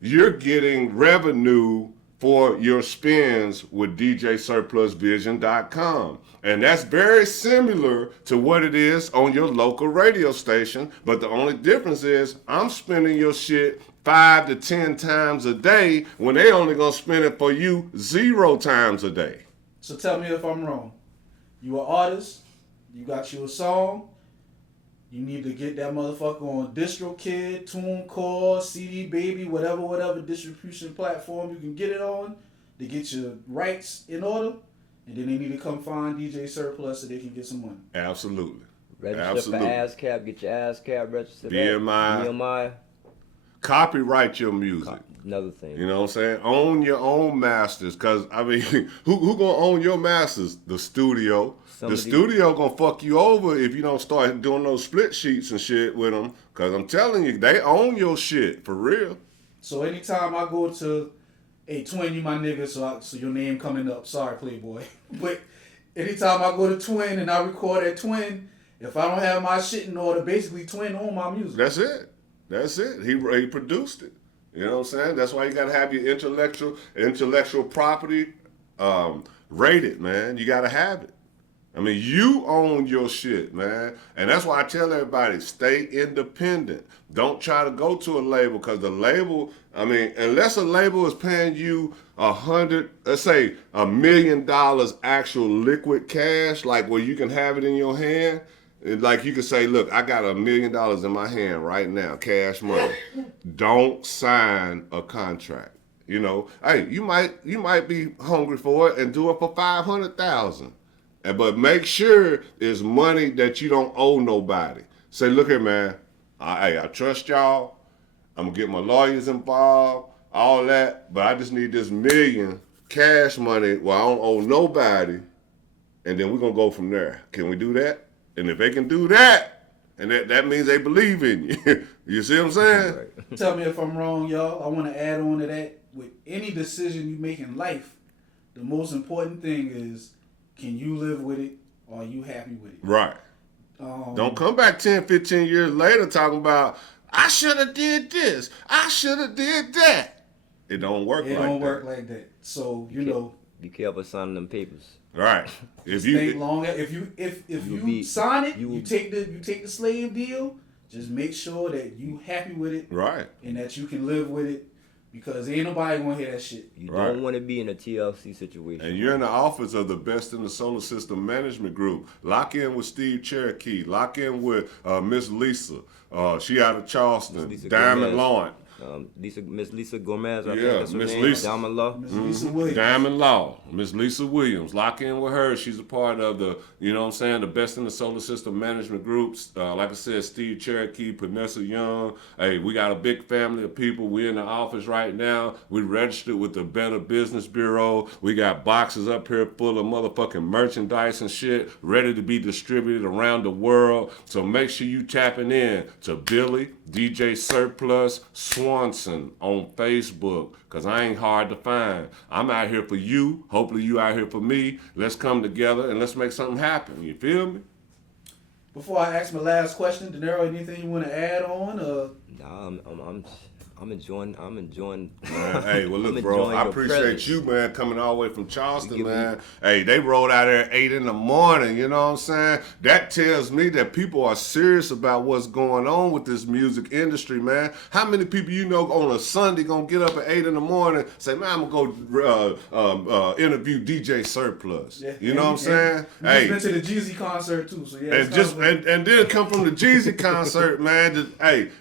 you're getting revenue for your spins with DJSurplusVision.com. And that's very similar to what it is on your local radio station, but the only difference is I'm spending your shit 5 to 10 times a day when they only gonna spend it for you 0 times a day. So tell me if I'm wrong. You an artist, you got you a song, you need to get that motherfucker on DistroKid, TuneCore, CD Baby, whatever distribution platform you can get it on to get your rights in order, and then they need to come find DJ Surplus so they can get some money. Absolutely. Register Absolutely. for ASCAP, get your ASCAP registered. BMI. BMI. Copyright your music. Another thing. You know what I'm saying? Own your own masters. Because, I mean, who gonna own your masters? The studio. The studio gonna fuck you over if you don't start doing those split sheets and shit with them. Because I'm telling you, they own your shit, for real. So anytime I go to, hey, Twin, you my nigga, so your name coming up. Sorry, Playboy. But anytime I go to Twin and I record at Twin, if I don't have my shit in order, basically Twin own my music. That's it. That's it. He produced it. You know what I'm saying? That's why you gotta have your intellectual property rated, man. You gotta have it. I mean, you own your shit, man. And that's why I tell everybody, stay independent. Don't try to go to a label, because the label, I mean, unless a label is paying you let's say $1 million actual liquid cash, like where you can have it in your hand, like you can say, look, I got $1 million in my hand right now, cash money. Don't sign a contract. You know, hey, you might be hungry for it and do it for $500,000. But make sure it's money that you don't owe nobody. Say, look here, man. I trust y'all. I'm going to get my lawyers involved. all that, but I just need this million cash money where I don't owe nobody, and then we're gonna go from there. Can we do that? And if they can do that, and that means they believe in you. You see what I'm saying? Right. Tell me if I'm wrong, y'all. I want to add on to that. With any decision you make in life, the most important thing is, can you live with it, or are you happy with it? Right. Don't come back 10, 15 years later talking about, I should have did this. I should have did that. It don't work It like don't that. work like that. So, you know, Be careful signing them papers. Right. If think you long. If you be- sign it, you you will- take the slave deal. Just make sure that you happy with it right. and that you can live with it, because ain't nobody gonna hear that shit. You Right. don't want to be in a TLC situation. And you're in the office of the best in the solar system management group. Lock in with Steve Cherokee. Lock in with Miss Lisa. She out of Charleston. Lisa Diamond Gomez. Lawrence. Miss Lisa Gomez, I Yeah, think that's her Miss name. Lisa. Diamond Law. Miss Lisa Williams. Diamond Law, Miss Lisa Williams. Lock in with her. She's a part of the, you know what I'm saying, the best in the solar system management groups. Like I said, Steve Cherokee, Panessa Young. Hey, we got a big family of people. We in the office right now. We registered with the Better Business Bureau. We got boxes up here full of motherfucking merchandise and shit ready to be distributed around the world. So make sure you tapping in to Billy, DJ Surplus, Swanson on Facebook, because I ain't hard to find. I'm out here for you. Hopefully you out here for me. Let's come together and let's make something happen. You feel me? Before I ask my last question, De Niro, anything you want to add on? Nah, I'm enjoying. Man, hey, well look, I'm bro, enjoying I your appreciate presence. you, man, coming all the way from Charleston, You give man. Hey, they rolled out there at 8 in the morning, you know what I'm saying? That tells me that people are serious about what's going on with this music industry, man. How many people you know on a Sunday gonna get up at 8 in the morning, say, man, I'm gonna go interview DJ Surplus. Yeah. You know what I'm saying? We Hey, just been to the Jeezy concert too, so yeah. and just and then come from the Jeezy concert, man. Just, hey,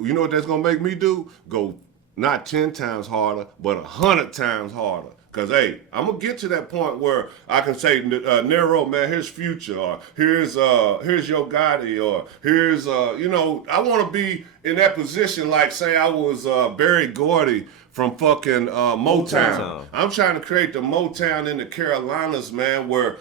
you know what that's gonna make me do? Go not 10 times harder, but 100 times harder. Cause hey, I'm gonna get to that point where I can say, Nero, man, here's Future, or here's Yo Gotti, or here's you know, I want to be in that position, like say I was Berry Gordy from fucking Motown. Motown. I'm trying to create the Motown in the Carolinas, man, where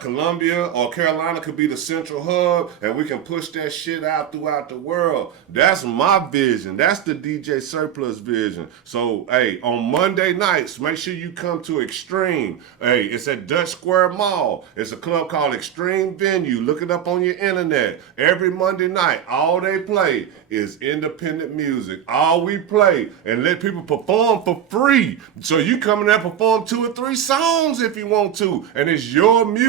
Columbia or Carolina could be the central hub, and we can push that shit out throughout the world. That's my vision. That's the DJ Surplus vision. So, hey, on Monday nights, make sure you come to Extreme. Hey, it's at Dutch Square Mall. It's a club called Extreme Venue. Look it up on your internet. Every Monday night, all they play is independent music. All we play, and let people perform for free. So you come in there, perform 2 or 3 songs if you want to, and it's your music,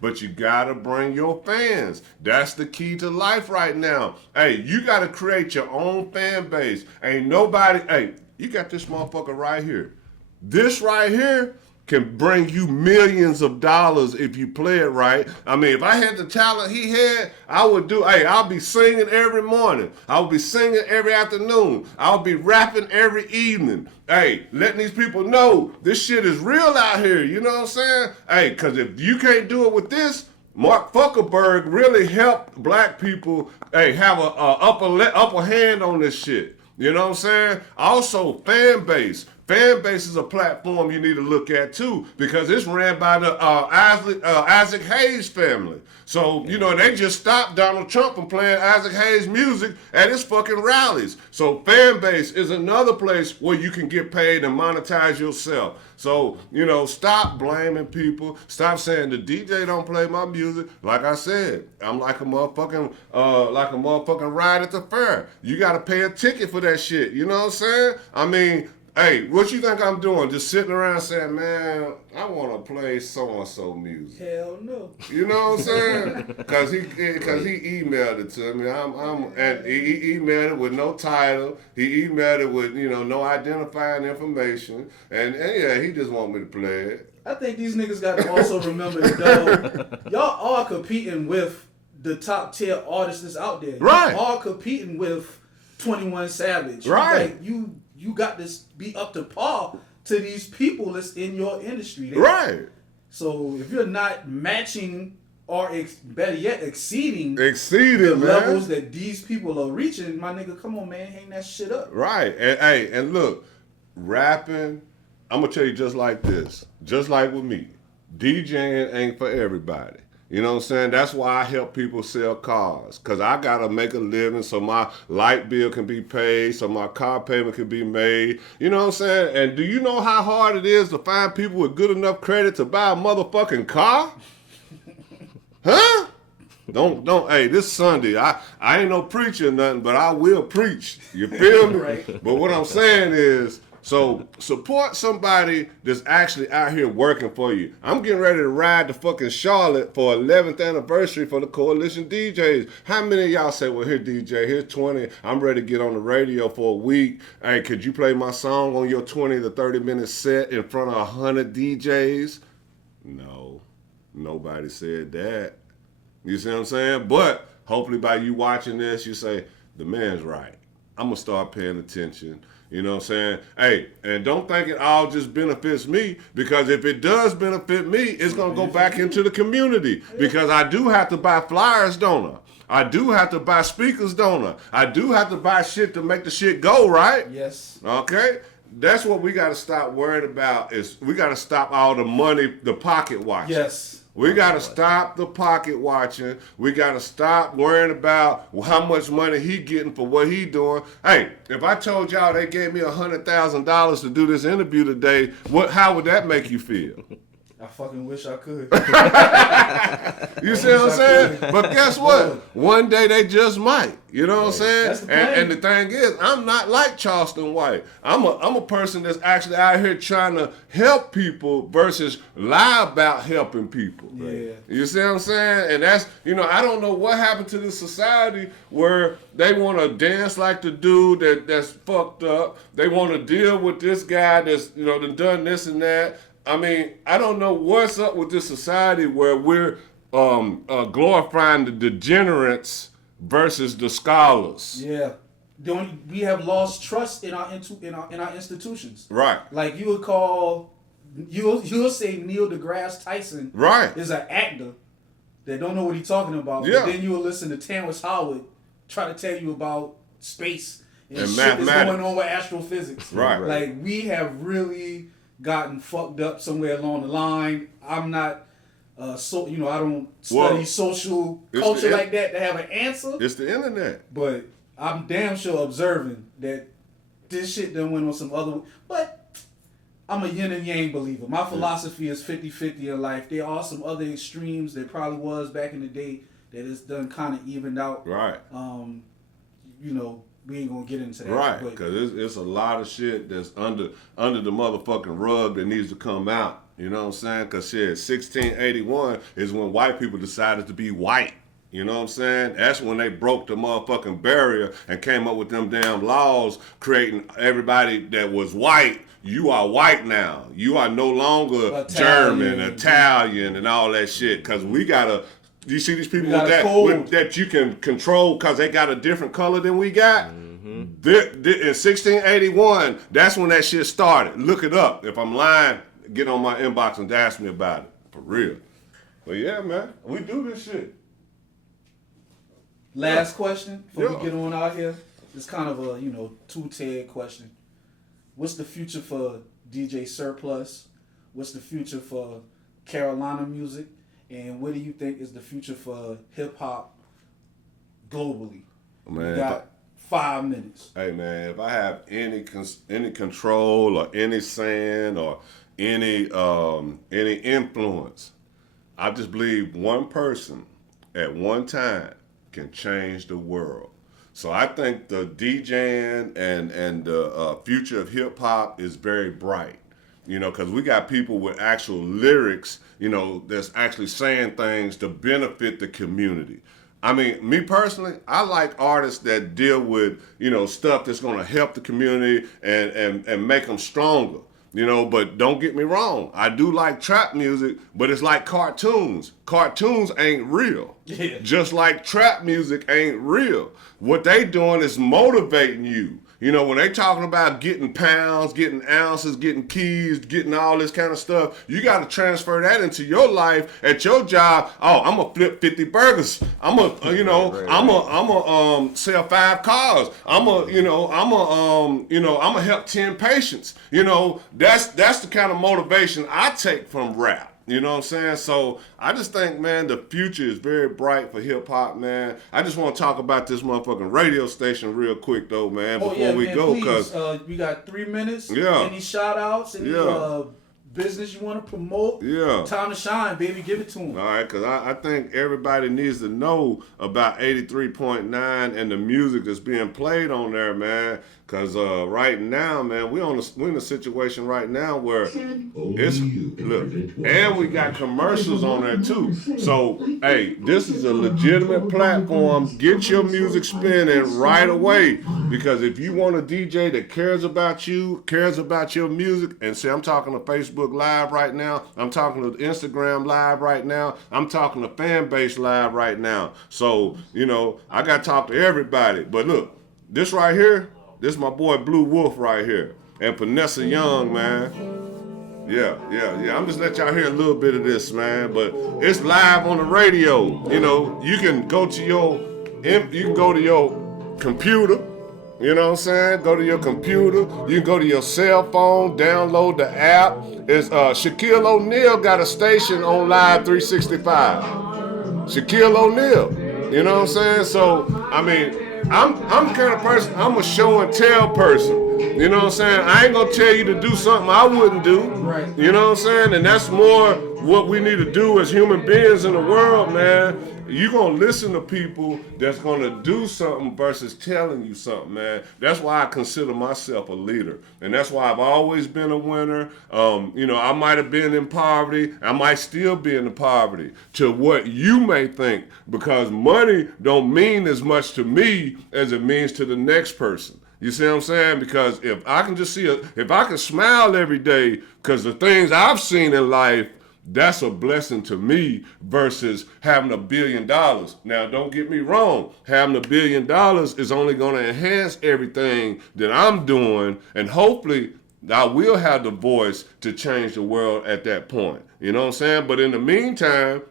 but you gotta bring your fans. That's the key to life right now. Hey, you gotta create your own fan base. Ain't nobody, hey, you got this motherfucker right here. This right here can bring you millions of dollars if you play it right. I mean, if I had the talent he had, I would do, hey, I'll be singing every morning. I'll be singing every afternoon. I'll be rapping every evening. Hey, letting these people know this shit is real out here. You know what I'm saying? Hey, because if you can't do it with this, Mark Zuckerberg really helped black people, hey, have a upper hand on this shit. You know what I'm saying? Also, fan base. Fan base is a platform you need to look at too, because it's ran by the Isaac Hayes family. So, you know, they just stopped Donald Trump from playing Isaac Hayes music at his fucking rallies. So fan base is another place where you can get paid and monetize yourself. So, you know, stop blaming people. Stop saying the DJ don't play my music. Like I said, I'm like a motherfucking ride at the fair. You gotta pay a ticket for that shit. You know what I'm saying? I mean, hey, what you think I'm doing? Just sitting around saying, man, I want to play so-and-so music. Hell no. You know what I'm saying? Because he emailed it to me. And he emailed it with no title. He emailed it with, you know, no identifying information. And yeah, he just want me to play it. I think these niggas got to also remember that, though, y'all are competing with the top tier artists that's out there. Right. You are competing with 21 Savage. Right. Like, you got to be up to par to these people that's in your industry. Right. So if you're not matching or better yet exceeding the the levels that these people are reaching, my nigga, come on, man, hang that shit up. Right. And hey, and look, rapping, I'm gonna tell you just like this, just like with me, DJing ain't for everybody. You know what I'm saying? That's why I help people sell cars, because I got to make a living so my light bill can be paid, so my car payment can be made. You know what I'm saying? And do you know how hard it is to find people with good enough credit to buy a motherfucking car? Huh? Hey, this Sunday, I ain't no preacher or nothing, but I will preach. You feel me? Right. But what I'm saying is, so support somebody that's actually out here working for you. I'm getting ready to ride to fucking Charlotte for 11th anniversary for the Coalition DJs. How many of y'all say, well, here DJ, here's 20. I'm ready to get on the radio for a week. Hey, could you play my song on your 20 to 30 minute set in front of 100 DJs? No, nobody said that. You see what I'm saying? But hopefully by you watching this, you say, the man's right. I'm going to start paying attention. You know what I'm saying? Hey, and don't think it all just benefits me, because if it does benefit me, it's going to go back into the community, because I do have to buy flyers, don't I? I do have to buy speakers, don't I? I do have to buy shit to make the shit go, right? Yes. Okay? That's what we got to stop worrying about, is we got to stop all the money, the pocket watching. Yes. We got to stop the pocket watching. We got to stop worrying about how much money he getting for what he doing. Hey, if I told y'all they gave me $100,000 to do this interview today, how would that make you feel? I fucking wish I could. You see what I'm saying? But guess what? One day they just might. You know what I'm saying? That's the plan. And the thing is, I'm not like Charleston White. I'm a person that's actually out here trying to help people versus lie about helping people. Yeah. You see what I'm saying? And that's, I don't know what happened to this society where they want to dance like the dude that's fucked up. They want to deal with this guy that's, done this and that. I mean, I don't know what's up with this society where we're glorifying the degenerates versus the scholars. Yeah. We have lost trust in our institutions. Right. Like you'll say Neil deGrasse Tyson Right. is an actor that don't know what he's talking about. Yeah. But then you'll listen to Terrence Howard try to tell you about space and shit mathematics. that's going on with astrophysics. Right. Like we have really gotten fucked up somewhere along the line. I'm not I don't study social culture like that to have an answer. It's the internet. But I'm damn sure observing that this shit done went on some other. But I'm a yin and yang believer. My philosophy is 50-50 in life. There are some other extremes that probably was back in the day that it's done kind of evened out. Right. We ain't gonna get into that. Right, because it's a lot of shit that's under the motherfucking rug that needs to come out. You know what I'm saying? Because shit, 1681 is when white people decided to be white. You know what I'm saying? That's when they broke the motherfucking barrier and came up with them damn laws creating everybody that was white. You are white now. You are no longer German, Italian, and all that shit. Because we gotta. You see these people that you can control because they got a different color than we got? Mm-hmm. In 1681, that's when that shit started. Look it up. If I'm lying, get on my inbox and ask me about it. For real. But yeah, man, we do this shit. Last question before we get on out here. It's kind of a, two-tiered question. What's the future for DJ Surplus? What's the future for Carolina music? And what do you think is the future for hip-hop globally? Man, we got 5 minutes. Hey, man, if I have any control or any saying or any influence, I just believe one person at one time can change the world. So I think the DJing and the future of hip-hop is very bright. Because we got people with actual lyrics, that's actually saying things to benefit the community. I mean, me personally, I like artists that deal with, stuff that's going to help the community and make them stronger. But don't get me wrong. I do like trap music, but it's like cartoons. Cartoons ain't real. Yeah. Just like trap music ain't real. What they doing is motivating you. You know, when they talking about getting pounds, getting ounces, getting keys, getting all this kind of stuff, you got to transfer that into your life at your job. Oh, I'm gonna flip 50 burgers. I'm gonna, you know, I'm gonna sell 5 cars. I'm gonna help 10 patients. You know, that's the kind of motivation I take from rap. You know what I'm saying? So I just think, man, the future is very bright for hip hop, man. I just want to talk about this motherfucking radio station real quick, though, man, before we go, because we got 3 minutes. Yeah. Any shout outs? Any business you want to promote? Yeah. Time to shine, baby. Give it to them. All right, because I think everybody needs to know about 83.9 and the music that's being played on there, man. Because right now, man, we're in a situation right now where it's, look, and we got commercials on there too. So, hey, this is a legitimate platform. Get your music spinning right away. Because if you want a DJ that cares about you, cares about your music, and see, I'm talking to Facebook Live right now. I'm talking to Instagram Live right now. I'm talking to Fanbase Live right now. So, you know, I got to talk to everybody. But look, this right here, this is my boy Blue Wolf right here. And Vanessa Young, man. Yeah. I'm just let y'all hear a little bit of this, man. But it's live on the radio. You know, you can go to your computer. You know what I'm saying? Go to your computer. You can go to your cell phone, download the app. It's Shaquille O'Neal got a station on Live 365. Shaquille O'Neal. You know what I'm saying? So, I mean, I'm the kind of person, I'm a show and tell person. You know what I'm saying? I ain't gonna tell you to do something I wouldn't do. Right. You know what I'm saying? And that's more what we need to do as human beings in the world, man. You gonna listen to people that's gonna do something versus telling you something, man. That's why I consider myself a leader. And that's why I've always been a winner. You know, I might have been in poverty. I might still be in the poverty to what you may think, because money don't mean as much to me as it means to the next person. You see what I'm saying? Because if I can just if I can smile every day, because the things I've seen in life, that's a blessing to me versus having $1 billion. Now, don't get me wrong. Having $1 billion is only going to enhance everything that I'm doing, and hopefully I will have the voice to change the world at that point. You know what I'm saying? But in the meantime,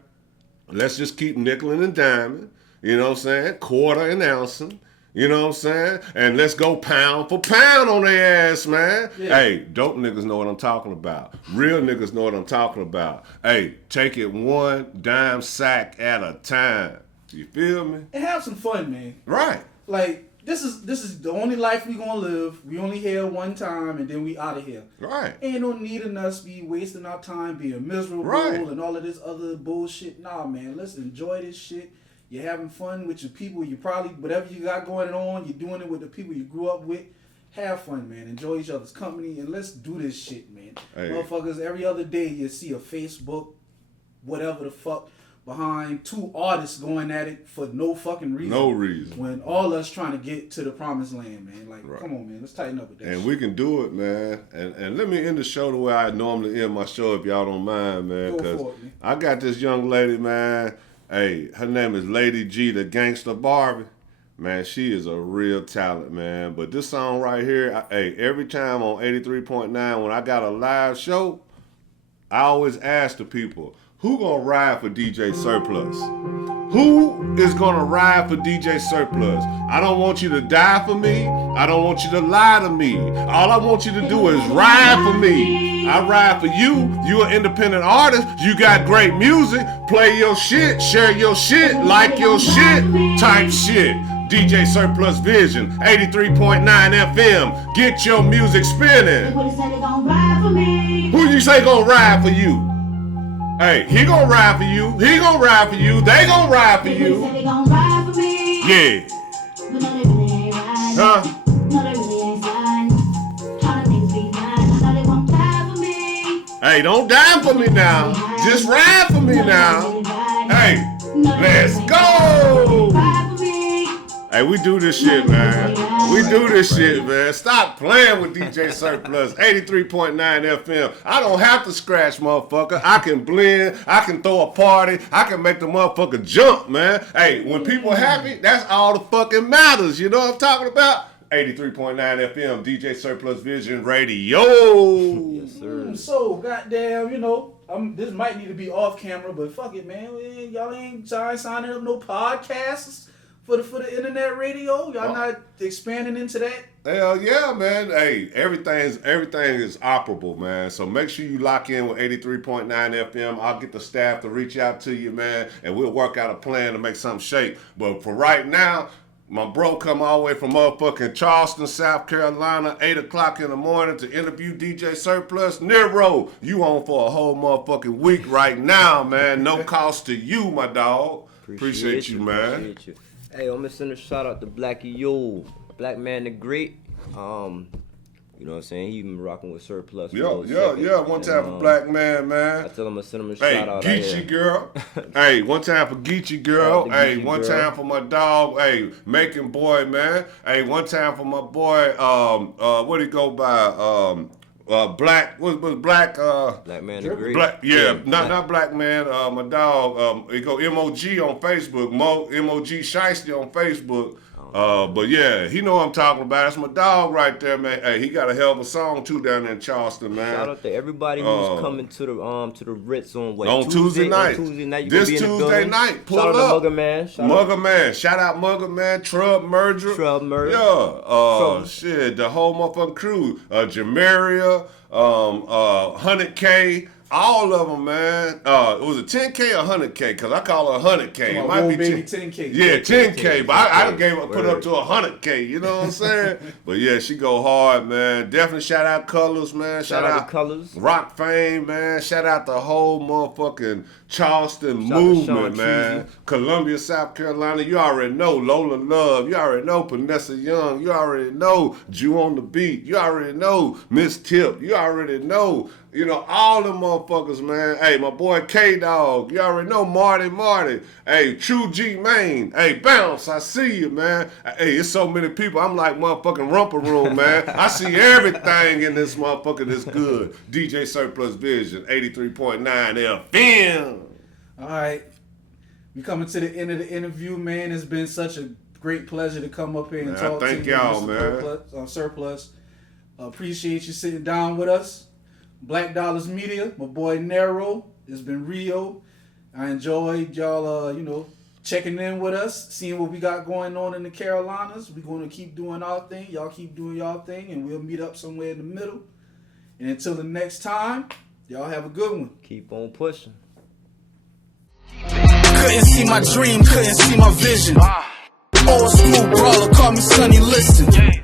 let's just keep nickeling and diming. You know what I'm saying? Quarter and ounceing. You know what I'm saying? And let's go pound for pound on their ass, man. Yeah. Hey, dope niggas know what I'm talking about. Real niggas know what I'm talking about. Hey, take it one dime sack at a time. You feel me? And have some fun, man. Right. Like, this is the only life we gonna live. We only here one time, and then we out of here. Right. Ain't no need in us be wasting our time being miserable and all of this other bullshit. Nah, man. Let's enjoy this shit. You're having fun with your people. You probably, whatever you got going on, you're doing it with the people you grew up with. Have fun, man. Enjoy each other's company, and let's do this shit, man. Hey. Motherfuckers, every other day you see a Facebook, whatever the fuck, behind 2 artists going at it for no fucking reason. No reason. When all us trying to get to the promised land, man. Like, come on, man. Let's tighten up with that shit. We can do it, man. And let me end the show the way I normally end my show, if y'all don't mind, man. Because I got this young lady, man. Hey, her name is Lady G, the Gangsta Barbie. Man, she is a real talent, man. But this song right here, every time on 83.9, when I got a live show, I always ask the people, who gonna ride for DJ Surplus? Who is gonna ride for DJ Surplus? I don't want you to die for me. I don't want you to lie to me. All I want you to do is ride for me. I ride for you. You an independent artist. You got great music. Play your shit. Share your shit. Like your shit. Type shit. DJ Surplus Vision, 83.9 FM. Get your music spinning. Who you say gonna ride for you? Hey, he gonna ride for you. He gonna ride for you. They gonna ride for you. Yeah. Huh? Hey, don't die for me now. Just ride for me now. Hey, let's go. Hey, we do this shit, man. We do this shit, man. Stop playing with DJ Surplus, 83.9 FM. I don't have to scratch, motherfucker. I can blend. I can throw a party. I can make the motherfucker jump, man. Hey, when people happy, that's all the fucking matters. You know what I'm talking about? 83.9 FM, DJ Surplus Vision Radio. Yes, sir. So, goddamn, you know, this might need to be off camera, but fuck it, man. Y'all ain't signing up no podcasts for the internet radio. Y'all not expanding into that. Hell yeah, man. Hey, everything is operable, man. So make sure you lock in with 83.9 FM. I'll get the staff to reach out to you, man, and we'll work out a plan to make something shake. But for right now, my bro come all the way from motherfucking Charleston, South Carolina, 8 o'clock in the morning to interview DJ Surplus. Nero, you on for a whole motherfucking week right now, man. No cost to you, my dog. Appreciate you, man. Appreciate you. Hey, I'm gonna send a shout out to Blackie Yo, Black Man the Great. You know what I'm saying? He been rocking with Surplus. Yeah. One time for Black Man, man. I tell him I'm gonna send him a Hey, shout out. Geechee girl. Hey, one time for Geechee girl. Shout out to Hey, Geechee one girl. time for my dog. Hey, Macon boy, man. Hey, one time for my boy. What do he go by? Black. What was Black? Black Man the Great. Black. Not Black Man. My dog. He go MOG on Facebook. MOG Shiesty on Facebook. But yeah, he know what I'm talking about. That's my dog right there, man. Hey, he got a hell of a song too down there in Charleston, man. Shout out to everybody who's coming to the Ritz on what? On Tuesday night. On Tuesday night. You This gonna be in the Tuesday building. night. Pull Shout out up. to Mugger Man. Shout out Mugger Man, Trub Merger. Yeah. Shit, the whole motherfucking crew. Jamaria, 100K, all of them, man. Was it 10K or 100K? Because I call it 100K. It might be baby 10K. Yeah, 10K. But I 10K. gave up, put up to 100K. You know what I'm saying? But yeah, she go hard, man. Definitely shout out Colors, man. Shout out to Colors. Rock Fame, man. Shout out the whole motherfucking Charleston Shout out to movement, Sean man. Columbia, South Carolina. You already know Lola Love. You already know Vanessa Young. You already know Jew on the Beat. You already know Miss Tip. You already know, you know, all them motherfuckers, man. Hey, my boy K-Dog. You already know Marty. Hey, True G Main. Hey, Bounce, I see you, man. Hey, it's so many people. I'm like motherfucking Rumper Room, man. I see everything in this motherfucker that's good. DJ Surplus Vision, 83.9 FM. All right. We coming to the end of the interview, man. It's been such a great pleasure to come up here and Man, talk thank to you, y'all, Mr. Surplus. Appreciate you sitting down with us. Black Dollars Media, my boy Nero. It's been Rio. I enjoyed y'all, checking in with us, seeing what we got going on in the Carolinas. We're going to keep doing our thing. Y'all keep doing y'all thing, and we'll meet up somewhere in the middle. And until the next time, y'all have a good one. Keep on pushing. Couldn't see my dream, couldn't see my vision. Old school brawler, call me Sonny Liston.